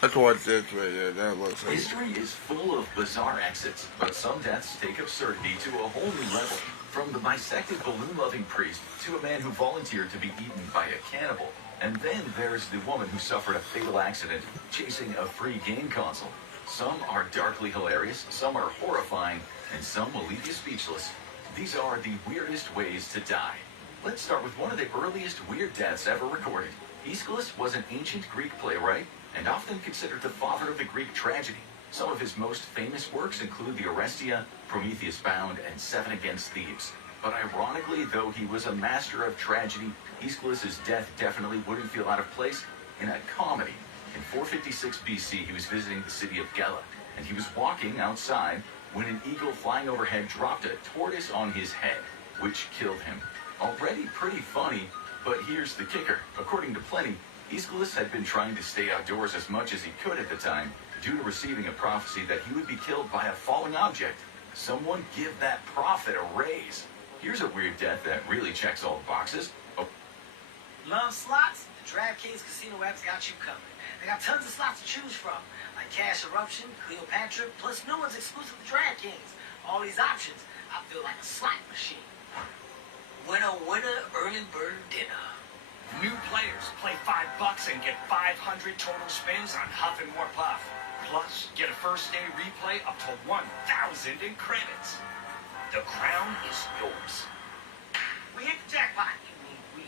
Let's watch this video. That looks like History is full of bizarre exits, but some deaths take absurdity to a whole new level. From the bisected balloon-loving priest to a man who volunteered to be eaten by a cannibal. And then there's the woman who suffered a fatal accident chasing a free game console. Some are darkly hilarious, some are horrifying, and some will leave you speechless. These are the weirdest ways to die. Let's start with one of the earliest weird deaths ever recorded. Aeschylus was an ancient Greek playwright and often considered the father of the Greek tragedy. Some of his most famous works include the Orestia, Prometheus Bound, and Seven Against Thebes. But ironically, though he was a master of tragedy, Aeschylus' death definitely wouldn't feel out of place in a comedy. In 456 BC, he was visiting the city of Gela, and he was walking outside when an eagle flying overhead dropped a tortoise on his head, which killed him. Already pretty funny, but here's the kicker. According to Pliny, Aeschylus had been trying to stay outdoors as much as he could at the time due to receiving a prophecy that he would be killed by a falling object. Someone give that prophet a raise. Here's a weird death that really checks all the boxes. Love slots? The DraftKings Casino app's got you covered. They got tons of slots to choose from, like Cash Eruption, Cleopatra, plus new ones exclusive to DraftKings. All these options, I feel like a slot machine. Winner, winner, early bird dinner. New players play $5 and get 500 total spins on Huff and More Puff. Plus, get a first day replay up to 1,000 in credits. The crown is yours. We hit the jackpot. You mean we.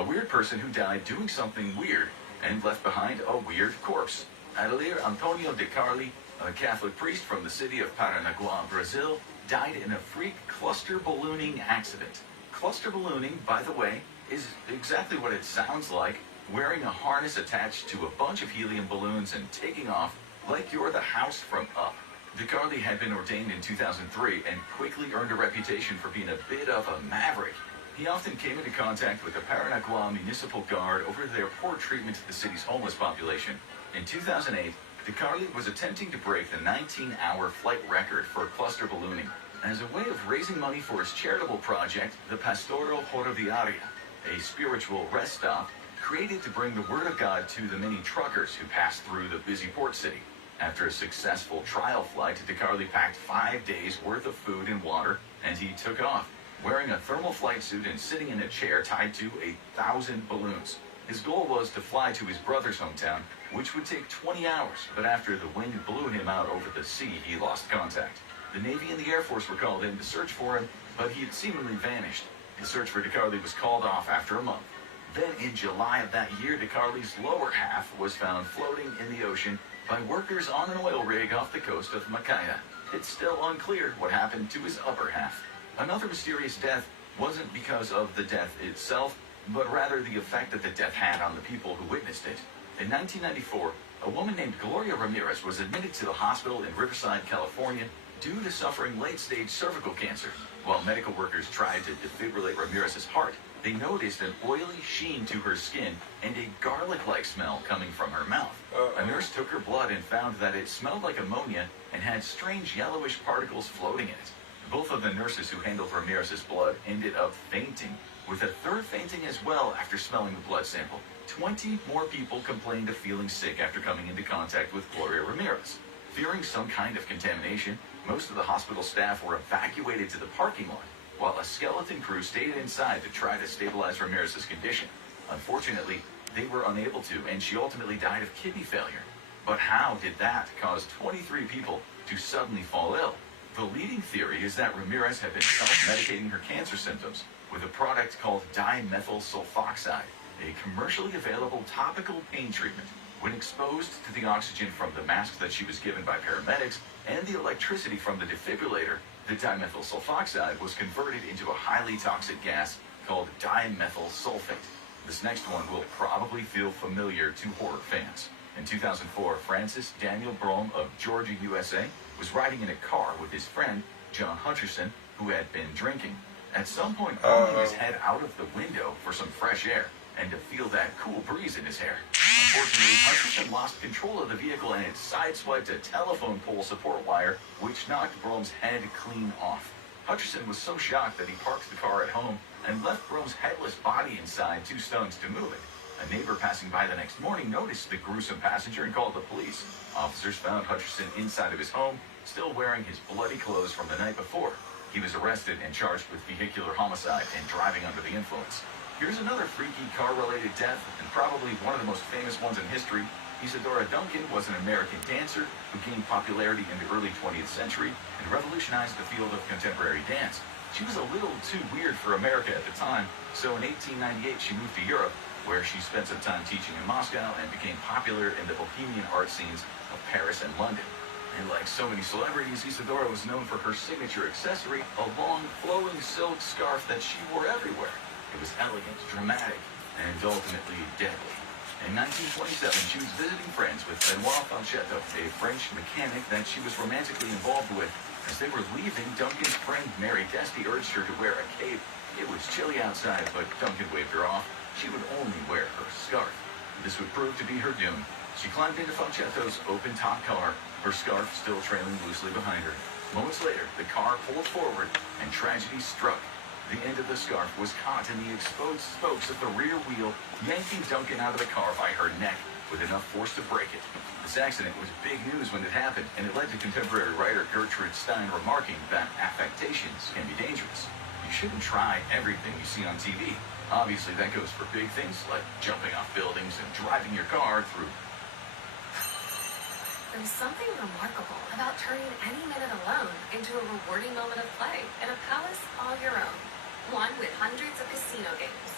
A weird person who died doing something weird and left behind a weird corpse. Adelier Antonio de Carli A Catholic priest from the city of Paranaguá, Brazil, died in a freak cluster ballooning accident. Cluster ballooning, by the way, is exactly what it sounds like, wearing a harness attached to a bunch of helium balloons and taking off like you're the house from Up. DeCarli had been ordained in 2003 and quickly earned a reputation for being a bit of a maverick. He often came into contact with the Paranaguá Municipal Guard over their poor treatment to the city's homeless population. In 2008, DeCarli was attempting to break the 19-hour flight record for cluster ballooning as a way of raising money for his charitable project, the Pastoral Rodoviaria, a spiritual rest stop created to bring the word of God to the many truckers who pass through the busy port city. After a successful trial flight, DeCarli packed 5 days worth of food and water, and he took off, wearing a thermal flight suit and sitting in a chair tied to 1,000 balloons. His goal was to fly to his brother's hometown, which would take 20 hours, but after the wind blew him out over the sea, he lost contact. The Navy and the Air Force were called in to search for him, but he had seemingly vanished. The search for DeCarli was called off after a month. Then in July of that year, DeCarli's lower half was found floating in the ocean by workers on an oil rig off the coast of Macaia. It's still unclear what happened to his upper half. Another mysterious death wasn't because of the death itself, but rather the effect that the death had on the people who witnessed it. In 1994, a woman named Gloria Ramirez was admitted to the hospital in Riverside, California, due to suffering late-stage cervical cancer. While medical workers tried to defibrillate Ramirez's heart, they noticed an oily sheen to her skin and a garlic-like smell coming from her mouth. A nurse took her blood and found that it smelled like ammonia and had strange yellowish particles floating in it. Both of the nurses who handled Ramirez's blood ended up fainting, with a third fainting as well after smelling the blood sample. 20 more people complained of feeling sick after coming into contact with Gloria Ramirez. Fearing some kind of contamination, most of the hospital staff were evacuated to the parking lot, while a skeleton crew stayed inside to try to stabilize Ramirez's condition. Unfortunately, they were unable to, and she ultimately died of kidney failure. But how did that cause 23 people to suddenly fall ill? The leading theory is that Ramirez had been self-medicating her cancer symptoms with a product called dimethyl sulfoxide, a commercially available topical pain treatment. When exposed to the oxygen from the mask that she was given by paramedics and the electricity from the defibrillator, the dimethyl sulfoxide was converted into a highly toxic gas called dimethyl sulfate. This next one will probably feel familiar to horror fans. In 2004, Francis Daniel Brom of Georgia, USA, was riding in a car with his friend, John Hutcherson, who had been drinking. At some point, pulling his head out of the window for some fresh air and to feel that cool breeze in his hair. Unfortunately, Hutcherson lost control of the vehicle and it sideswiped a telephone pole support wire, which knocked Brom's head clean off. Hutcherson was so shocked that he parked the car at home and left Brom's headless body inside, too stunned to move it. A neighbor passing by the next morning noticed the gruesome passenger and called the police. Officers found Hutcherson inside of his home, still wearing his bloody clothes from the night before. He was arrested and charged with vehicular homicide and driving under the influence. Here's another freaky car-related death, and probably one of the most famous ones in history. Isadora Duncan was an American dancer who gained popularity in the early 20th century and revolutionized the field of contemporary dance. She was a little too weird for America at the time, so in 1898 she moved to Europe, where she spent some time teaching in Moscow and became popular in the bohemian art scenes of Paris and London. And like so many celebrities, Isadora was known for her signature accessory, a long, flowing silk scarf that she wore everywhere. It was elegant, dramatic, and ultimately deadly. In 1927, she was visiting friends with Benoit Falchetto, a French mechanic that she was romantically involved with. As they were leaving, Duncan's friend Mary Desty urged her to wear a cape. It was chilly outside, but Duncan waved her off. She would only wear her scarf. This would prove to be her doom. She climbed into Falchetto's open-top car, her scarf still trailing loosely behind her. Moments later, the car pulled forward, and tragedy struck. The end of the scarf was caught in the exposed spokes of the rear wheel, yanking Duncan out of the car by her neck with enough force to break it. This accident was big news when it happened, and it led to contemporary writer Gertrude Stein remarking that affectations can be dangerous. You shouldn't try everything you see on TV. Obviously, that goes for big things like jumping off buildings and driving your car through. There's something remarkable about turning any minute alone into a rewarding moment of play in a palace all your own. One with hundreds of casino games.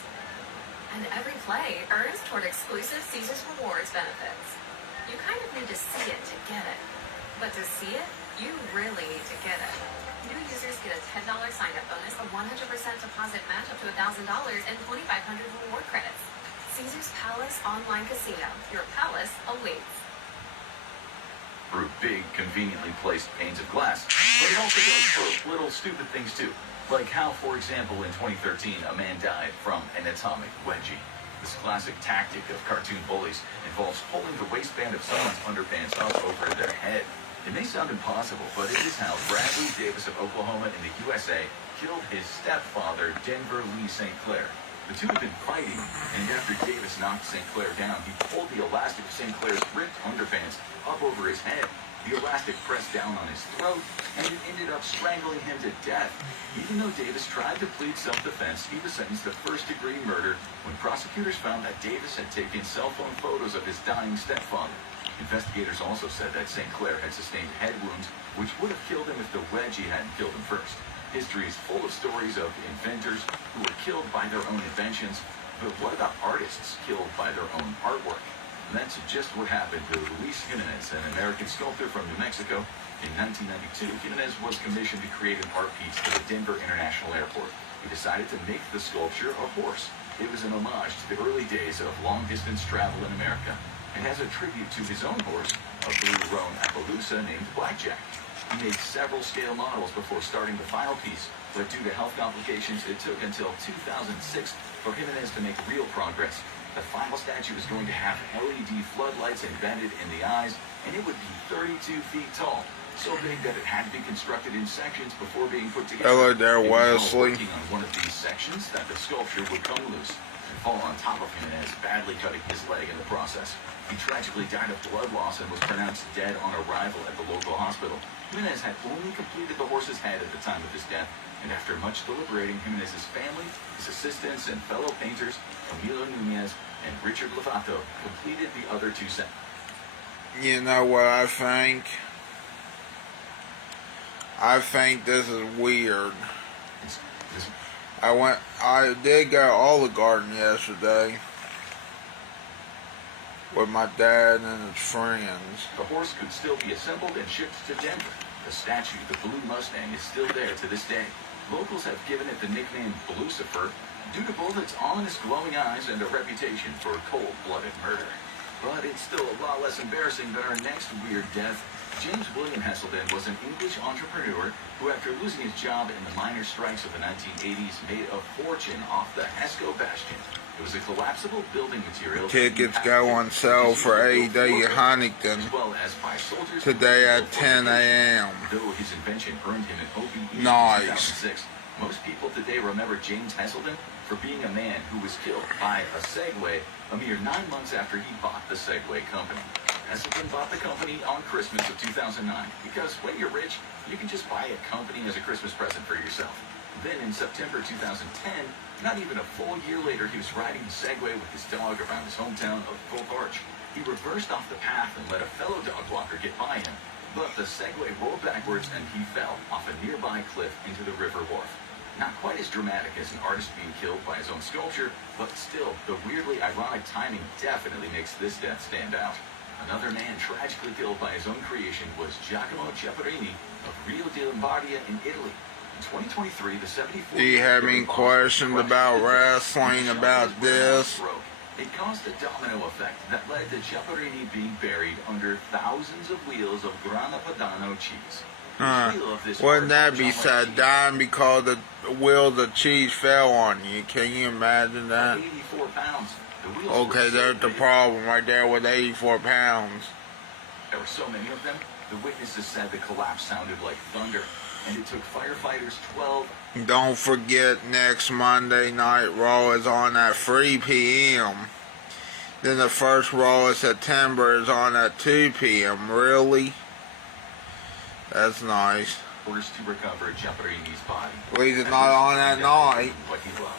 And every play earns toward exclusive Caesars Rewards benefits. You kind of need to see it to get it. But to see it, you really need to get it. New users get a $10 sign-up bonus, a 100% deposit match up to $1,000, and 2,500 reward credits. Caesars Palace Online Casino. Your palace awaits. Through big, conveniently placed panes of glass, but it also goes for little stupid things too. Like how, for example, in 2013, a man died from an atomic wedgie. This classic tactic of cartoon bullies involves pulling the waistband of someone's underpants up over their head. It may sound impossible, but it is how Bradley Davis of Oklahoma in the USA killed his stepfather, Denver Lee St. Clair. The two had been fighting, and after Davis knocked St. Clair down, he pulled the elastic of St. Clair's ripped underpants up over his head. The elastic pressed down on his throat, and it ended up strangling him to death. Even though Davis tried to plead self-defense, he was sentenced to first-degree murder when prosecutors found that Davis had taken cell phone photos of his dying stepfather. Investigators also said that St. Clair had sustained head wounds, which would have killed him if the wedgie hadn't killed him first. History is full of stories of inventors who were killed by their own inventions, but what about artists killed by their own artwork? And that's just what happened to Luis Jimenez, an American sculptor from New Mexico. In 1992, Jimenez was commissioned to create an art piece for the Denver International Airport. He decided to make the sculpture a horse. It was an homage to the early days of long-distance travel in America, and has a tribute to his own horse, a blue roan Appaloosa named Blackjack. He made several scale models before starting the final piece, but due to health complications, it took until 2006 for Jimenez to make real progress. The final statue is going to have LED floodlights embedded in the eyes, and it would be 32 feet tall, so big that it had to be constructed in sections before being put together. Hello there, It was Wesley. working on one of these sections that the sculpture would come loose and fall on top of Jimenez, badly cutting his leg in the process. He tragically died of blood loss and was pronounced dead on arrival at the local hospital. Jimenez had only completed the horse's head at the time of his death, and after much deliberating, Jimenez's family, his assistants, and fellow painters, Camilo Nunez and Richard Lovato, completed the other two sets. You know what I think? I think this is weird. I did go to Olive Garden yesterday with my dad and his friends. The horse could still be assembled and shipped to Denver. The statue, the Blue Mustang, is still there to this day. Locals have given it the nickname Blucifer due to both its ominous glowing eyes and a reputation for cold-blooded murder. But it's still a lot less embarrassing than our next weird death. James William Heselden was an English entrepreneur who, after losing his job in the miners' strikes of the 1980s, made a fortune off the Hesco Bastion. It was a collapsible building material. Tickets go on sale for AEW Huntington as well as by soldiers today at 10 a.m. Though his invention earned him an OBE Nice. in 2006, most people today remember James Heselden for being a man who was killed by a Segway a mere 9 months after he bought the Segway company. Heselden bought the company on Christmas of 2009 because when you're rich, you can just buy a company as a Christmas present for yourself. Then in September 2010, not even a full year later, he was riding the Segway with his dog around his hometown of Folk Arch. He reversed off the path and let a fellow dog walker get by him, but the Segway rolled backwards and he fell off a nearby cliff into the river wharf. Not quite as dramatic as an artist being killed by his own sculpture, but still, the weirdly ironic timing definitely makes this death stand out. Another man tragically killed by his own creation was Giacomo Ciapparini of Rio de Lombardia in Italy. In 2023, the 74 Do you have any questions about wrestling about this? It caused a domino effect that led to Ciapparini being buried under thousands of wheels of Grana Padano cheese. Wouldn't that be sad? Dying because the wheels of cheese fell on you. Can you imagine that? 84 pounds. Okay, there's the problem right there with 84 pounds. There were so many of them, the witnesses said the collapse sounded like thunder, and it took firefighters 12. Don't forget, next Monday Night Raw is on at 3 p.m. Then the first Raw of September is on at 2 p.m. Really? That's nice. Orders to recover Ciapparini's body. At least it's not on at night. What he loved.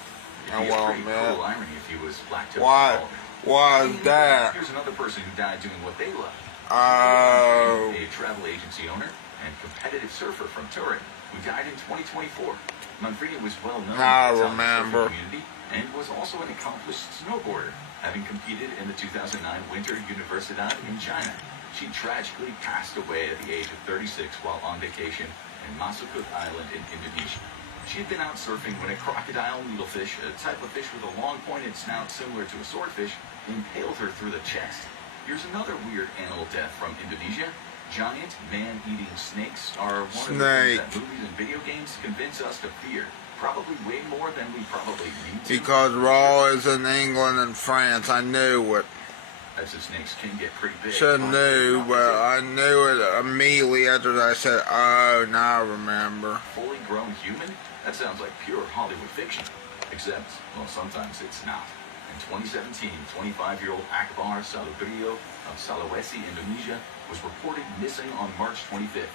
Oh well, man. Cool irony if he was lactose Why? intolerant. Why is that? Here's another person who died doing what they loved. Oh. A travel agency owner and competitive surfer from Turin who died in 2024. Manfredi was well known I in the remember. surfing community and was also an accomplished snowboarder, having competed in the 2009 Winter Universidad in China. She tragically passed away at the age of 36 while on vacation in Masukut Island in Indonesia. She had been out surfing when a crocodile needlefish, a type of fish with a long pointed snout similar to a swordfish, impaled her through the chest. Here's another weird animal death from Indonesia. Giant man-eating snakes are one of the things that movies and video games convince us to fear. Probably way more than we probably need to. Because Raw is in England and France. I knew it. As the snakes can get pretty big. Should have knew, but I knew it immediately after I said, oh, now I remember. Fully grown human? That sounds like pure Hollywood fiction. Except, well, sometimes it's not. In 2017, 25-year-old Akbar Salubrio of Sulawesi, Indonesia, was reported missing on March 25th.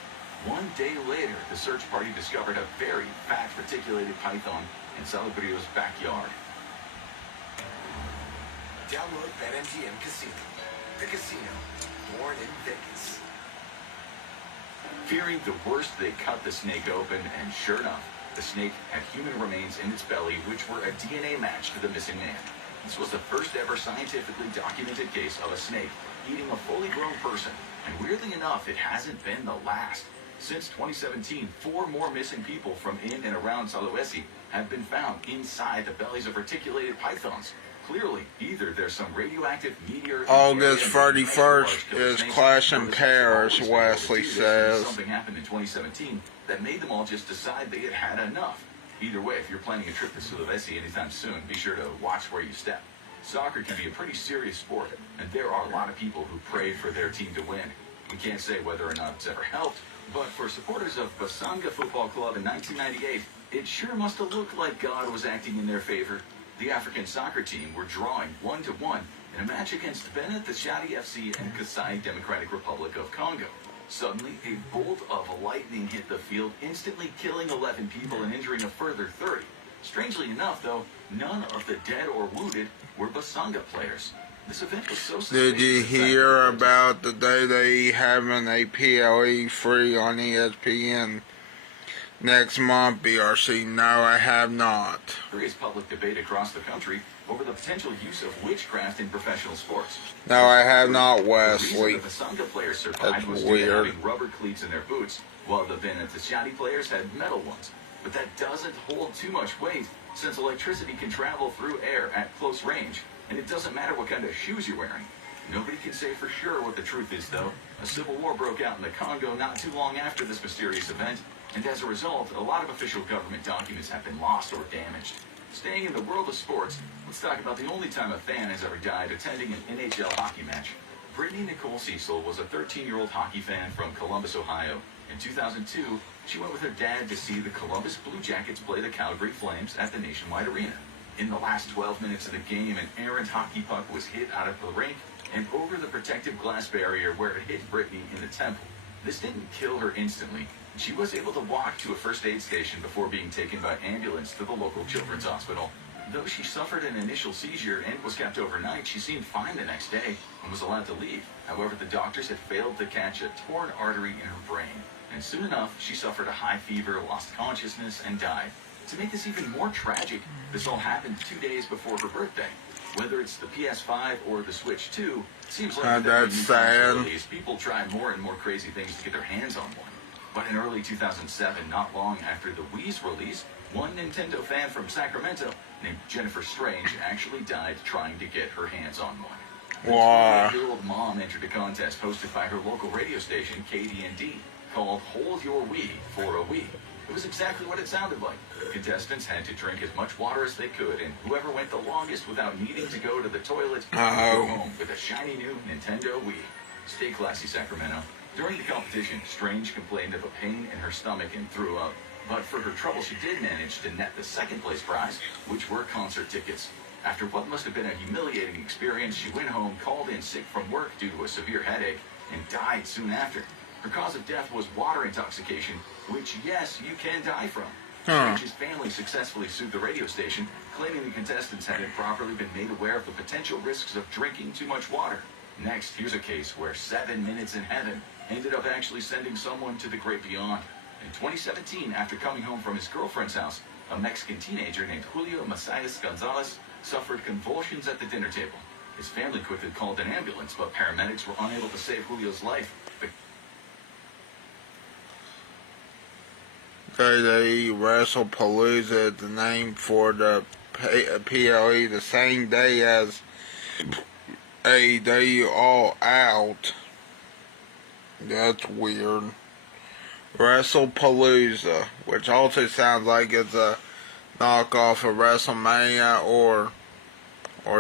1 day later, the search party discovered a very fat reticulated python in Salubrio's backyard. Download BetMGM Casino. The casino born in Vegas. Fearing the worst, they cut the snake open, and sure enough, the snake had human remains in its belly, which were a DNA match to the missing man. This was the first ever scientifically documented case of a snake eating a fully grown person, and weirdly enough, it hasn't been the last. Since 2017, 4 more missing people from in and around Sulawesi have been found inside the bellies of reticulated pythons. Clearly, either there's some radioactive meteor... August 31st is Clash in Paris, Wesley says. Something happened in 2017 that made them all just decide they had had enough. Either way, if you're planning a trip to Sulawesi anytime soon, be sure to watch where you step. Soccer can be a pretty serious sport, and there are a lot of people who pray for their team to win. We can't say whether or not it's ever helped, but for supporters of Basanga Football Club in 1998, it sure must have looked like God was acting in their favor. The African soccer team were drawing 1-1 in a match against Benin Tashadi FC and Kasai Democratic Republic of Congo. Suddenly, a bolt of lightning hit the field, instantly killing 11 people and injuring a further 30. Strangely enough, though, none of the dead or wounded were Basanga players. This event was so suspicious. Did you hear about the day they having a PLE free on ESPN next month, BRC? No, I have not. There is public debate across the country over the potential use of witchcraft in professional sports. No, I have not, Wesley. The Basanga players survived was weird. due to having rubber cleats in their boots, while the Benetashadi players had metal ones. But that doesn't hold too much weight, since electricity can travel through air at close range, and it doesn't matter what kind of shoes you're wearing. Nobody can say for sure what the truth is, though. A civil war broke out in the Congo not too long after this mysterious event, and as a result, a lot of official government documents have been lost or damaged. Staying in the world of sports, let's talk about the only time a fan has ever died attending an NHL hockey match. Brittany Nicole Cecil was a 13-year-old hockey fan from Columbus, Ohio. In 2002, she went with her dad to see the Columbus Blue Jackets play the Calgary Flames at the Nationwide Arena. In the last 12 minutes of the game, an errant hockey puck was hit out of the rink and over the protective glass barrier where it hit Brittany in the temple. This didn't kill her instantly. She was able to walk to a first aid station before being taken by ambulance to the local children's hospital. Though she suffered an initial seizure and was kept overnight, she seemed fine the next day and was allowed to leave. However, the doctors had failed to catch a torn artery in her brain, and soon enough, she suffered a high fever, lost consciousness, and died. To make this even more tragic, this all happened 2 days before her birthday. Whether it's the PS5 or the Switch 2, it seems like with every new console release, people try more and more crazy things to get their hands on one. But in early 2007, not long after the Wii's release, one Nintendo fan from Sacramento named Jennifer Strange actually died trying to get her hands on one. Wow. The old mom entered a contest hosted by her local radio station, KD&D, called Hold Your Wii for a Wii. It was exactly what it sounded like. Contestants had to drink as much water as they could, and whoever went the longest without needing to go to the toilet would go home with a shiny new Nintendo Wii. Stay classy, Sacramento. During the competition, Strange complained of a pain in her stomach and threw up. But for her trouble, she did manage to net the second place prize, which were concert tickets. After what must have been a humiliating experience, she went home, called in sick from work due to a severe headache, and died soon after. Her cause of death was water intoxication, which, yes, you can die from. Strange's family successfully sued the radio station, claiming the contestants had improperly been made aware of the potential risks of drinking too much water. Next, here's a case where 7 minutes in heaven ended up actually sending someone to the great beyond. In 2017, after coming home from his girlfriend's house, a Mexican teenager named Julio Macias Gonzalez suffered convulsions at the dinner table. His family quickly called an ambulance, but paramedics were unable to save Julio's life. WWE WrestlePalooza is the name for the PLE, the same day as AEW All Out. That's weird. WrestlePalooza, which also sounds like it's a knockoff of WrestleMania or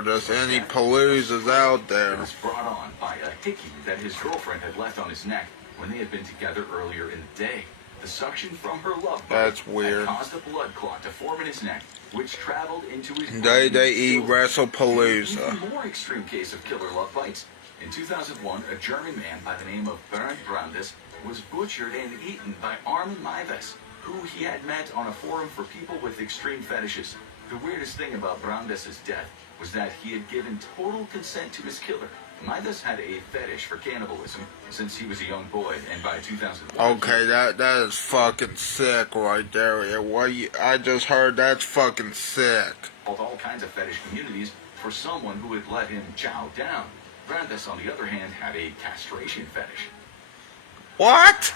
just any paloozas out there. It was brought on by a hickey that his girlfriend had left on his neck when they had been together earlier in the day. The suction from her love bite had caused a blood clot to form in his neck, which traveled into his brain. WWE WrestlePalooza. An even more extreme case of killer love bites. In 2001, a German man by the name of Bernd Brandes was butchered and eaten by Armin Meiwes, who he had met on a forum for people with extreme fetishes. The weirdest thing about Brandes' death was that he had given total consent to his killer. Meiwes had a fetish for cannibalism since he was a young boy, and by 2001... Okay, that is fucking sick right there. I just heard that's fucking sick. All kinds of fetish communities for someone who would let him chow down. Brandes, on the other hand, had a castration fetish. What?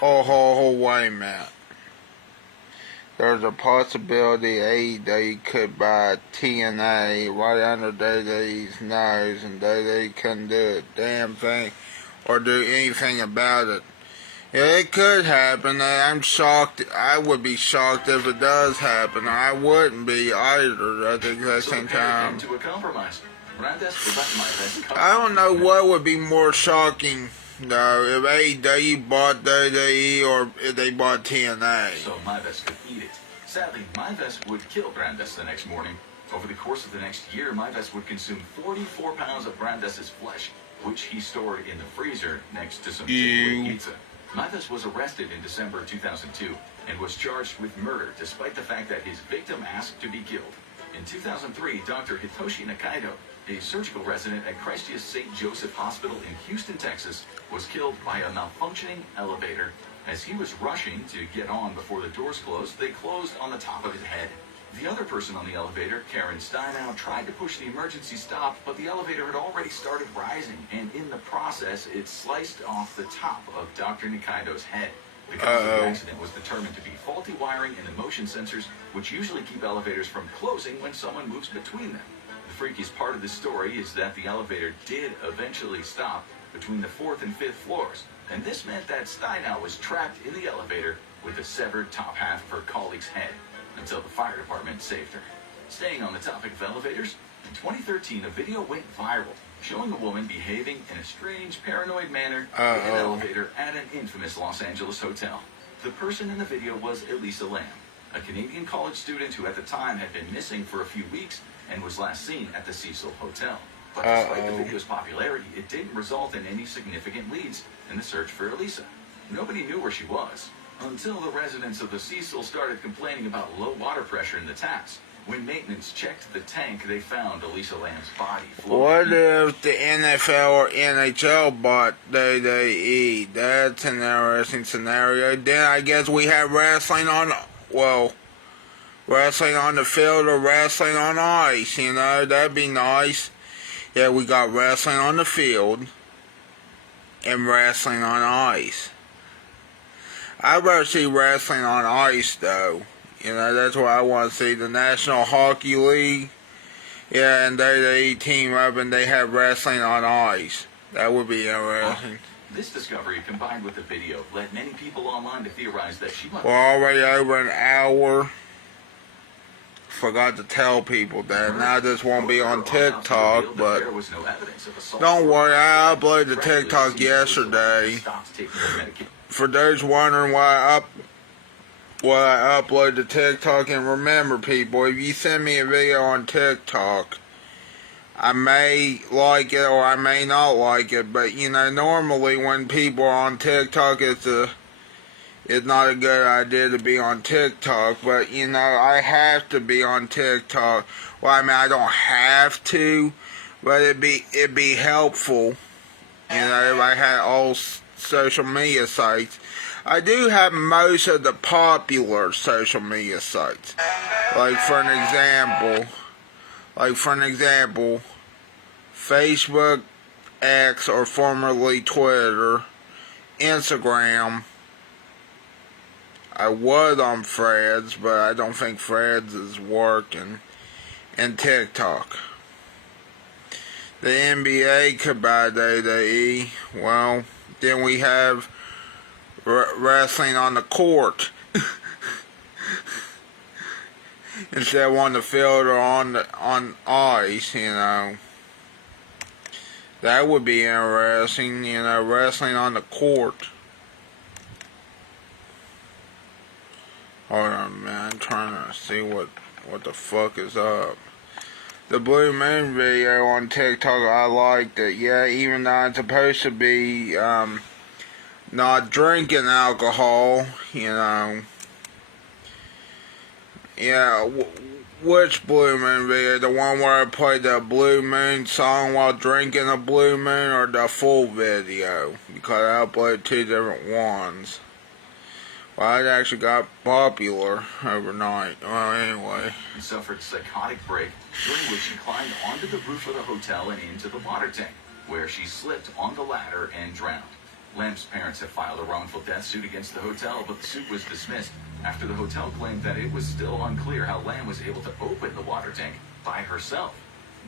Oh, wait a minute. There's a possibility AEW could buy TNA right under WWE's nose, and WWE couldn't do a damn thing or do anything about it. Yeah, it could happen. I'm shocked. I would be shocked if it does happen. I wouldn't be either at the exact same time. To a compromise. I don't know what would be more shocking, though, if AEW bought WWE or if they bought TNA. So Meiwes could eat it. Sadly, Meiwes would kill Brandes the next morning. Over the course of the next year, Meiwes would consume 44 pounds of Brandes' flesh, which he stored in the freezer next to some Chick-fil-A pizza. Meiwes was arrested in December 2002 and was charged with murder, despite the fact that his victim asked to be killed. In 2003, Dr. Hitoshi Nakaido, a surgical resident at Christian St. Joseph Hospital in Houston, Texas, was killed by a malfunctioning elevator. As he was rushing to get on before the doors closed, they closed on the top of his head. The other person on the elevator, Karen Steinow, tried to push the emergency stop, but the elevator had already started rising, and in the process, it sliced off the top of Dr. Nakaido's head. The cause of the accident was determined to be faulty wiring in the motion sensors, which usually keep elevators from closing when someone moves between them. The freakiest part of the story is that the elevator did eventually stop between the 4th and 5th floors, and this meant that Steinow was trapped in the elevator with the severed top half of her colleague's head until the fire department saved her. Staying on the topic of elevators, in 2013 a video went viral showing a woman behaving in a strange, paranoid manner in an elevator at an infamous Los Angeles hotel. The person in the video was Elisa Lam, a Canadian college student who at the time had been missing for a few weeks and was last seen at the Cecil Hotel. But despite the video's popularity, it didn't result in any significant leads in the search for Elisa. Nobody knew where she was, until the residents of the Cecil started complaining about low water pressure in the taps. When maintenance checked the tank, they found Elisa Lam's body floating. What if the NFL or NHL bought WWE? That's an interesting scenario. Then I guess we have wrestling on the field or wrestling on ice, that'd be nice. Yeah, we got wrestling on the field and wrestling on ice. I'd rather see wrestling on ice, though. That's what I want to see. The National Hockey League, and the team up and they have wrestling on ice. That would be interesting. This discovery, combined with the video, led many people online to theorize that she must... We're already over an hour. Forgot to tell people that. Now this won't be on TikTok, but don't worry, I uploaded to TikTok yesterday. For those wondering why I upload to TikTok, and remember, people, if you send me a video on TikTok, I may like it or I may not like it, but normally when people are on TikTok, it's not a good idea to be on TikTok, but I have to be on TikTok. Well, I don't have to, but it'd be helpful, if I had all social media sites. I do have most of the popular social media sites. Like, for an example, Like, for an example, Facebook, X, or formerly Twitter, Instagram. I was on Threads, but I don't think Threads is working. And TikTok. The NBA could buy WWE. Well, then we have wrestling on the court. Instead of on the field or on ice, you know. That would be interesting, you know, wrestling on the court. Hold on, man, I'm trying to see what the fuck is up. The Blue Moon video on TikTok, I liked it. Yeah, even though I'm supposed to be not drinking alcohol, you know. Yeah, which Blue Moon video? The one where I played the Blue Moon song while drinking a Blue Moon, or the full video? Because I uploaded two different ones. Well, it actually got popular overnight. Well, anyway. He suffered psychotic break, during which she climbed onto the roof of the hotel and into the water tank, where she slipped on the ladder and drowned. Lamb's parents have filed a wrongful death suit against the hotel, but the suit was dismissed after the hotel claimed that it was still unclear how Lamb was able to open the water tank by herself.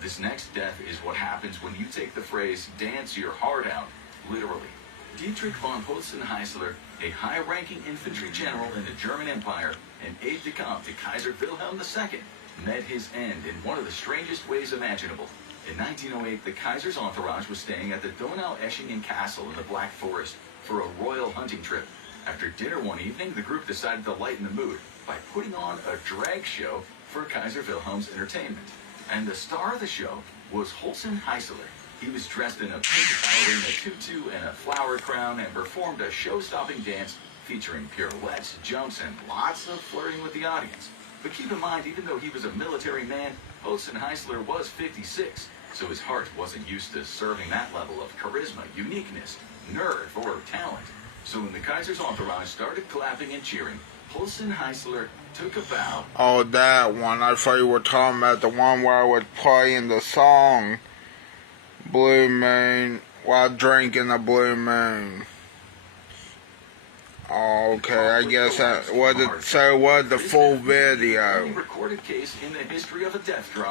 This next death is what happens when you take the phrase, dance your heart out, literally. Dietrich von Holstein-Heisler, a high-ranking infantry general in the German Empire and aide-de-camp to Kaiser Wilhelm II, met his end in one of the strangest ways imaginable. In 1908, the Kaiser's entourage was staying at the Donau-Eschingen Castle in the Black Forest for a royal hunting trip. After dinner one evening, the group decided to lighten the mood by putting on a drag show for Kaiser Wilhelm's entertainment. And the star of the show was Holstein-Heisler. He was dressed in a pink ballerina tutu and a flower crown and performed a show-stopping dance featuring pirouettes, jumps, and lots of flirting with the audience. But keep in mind, even though he was a military man, Holstein-Heisler was 56, so his heart wasn't used to serving that level of charisma, uniqueness, nerve, or talent. So when the Kaiser's entourage started clapping and cheering, Holstein-Heisler took a bow. Oh, that one. I thought you were talking about the one where I was playing the song Blue Moon while drinking a Blue Moon. Oh, okay, I guess that was it. So it was the full video.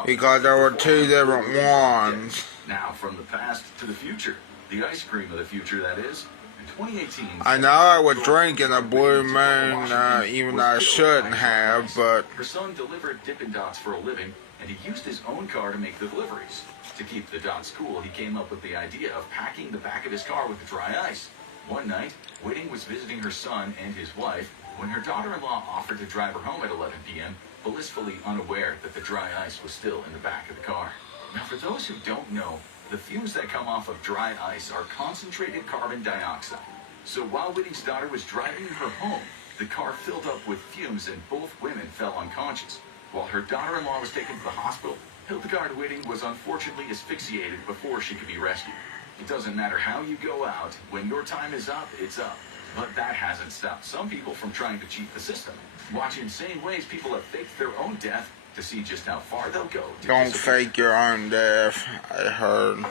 Because there were two different ones. Now, from the past to the future, the ice cream of the future, that is. In 2018, I know I was drinking a Blue Moon, even though I shouldn't have, but her son delivered Dippin' Dots for a living, and he used his own car to make the deliveries. To keep the dots cool, he came up with the idea of packing the back of his car with dry ice. One night, Whitting was visiting her son and his wife when her daughter-in-law offered to drive her home at 11 p.m., blissfully unaware that the dry ice was still in the back of the car. Now, for those who don't know, the fumes that come off of dry ice are concentrated carbon dioxide. So while Whitting's daughter was driving her home, the car filled up with fumes and both women fell unconscious. While her daughter-in-law was taken to the hospital, Hildegard Whitting was unfortunately asphyxiated before she could be rescued. It doesn't matter how you go out, when your time is up, it's up. But that hasn't stopped some people from trying to cheat the system. Watch insane ways people have faked their own death to see just how far they'll go. Don't fake your own death, I heard.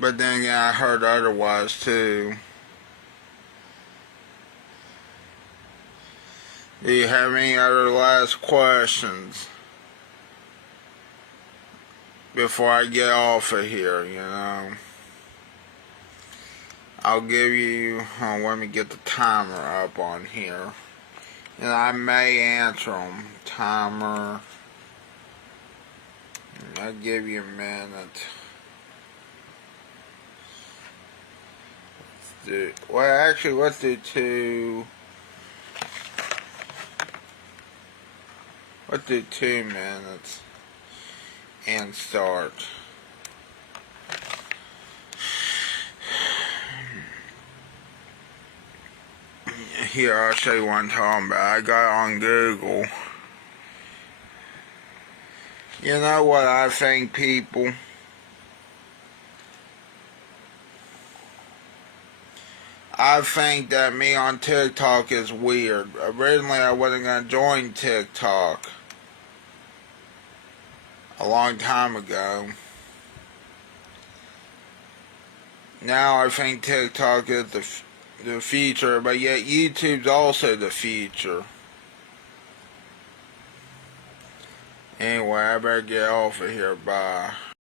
But then again, I heard otherwise too. Do you have any other last questions before I get off of here, you know? I'll give you, let me get the timer up on here. And I may answer them. Timer. I'll give you a minute. Let's do two. Let's do 2 minutes. And start. Here, I'll show you what I'm talking about. I got it on Google. You know what I think, people? I think that me on TikTok is weird. Originally, I wasn't going to join TikTok. a long time ago. Now I think TikTok is the future, but yet YouTube's also the future. Anyway, I better get off of here. Bye.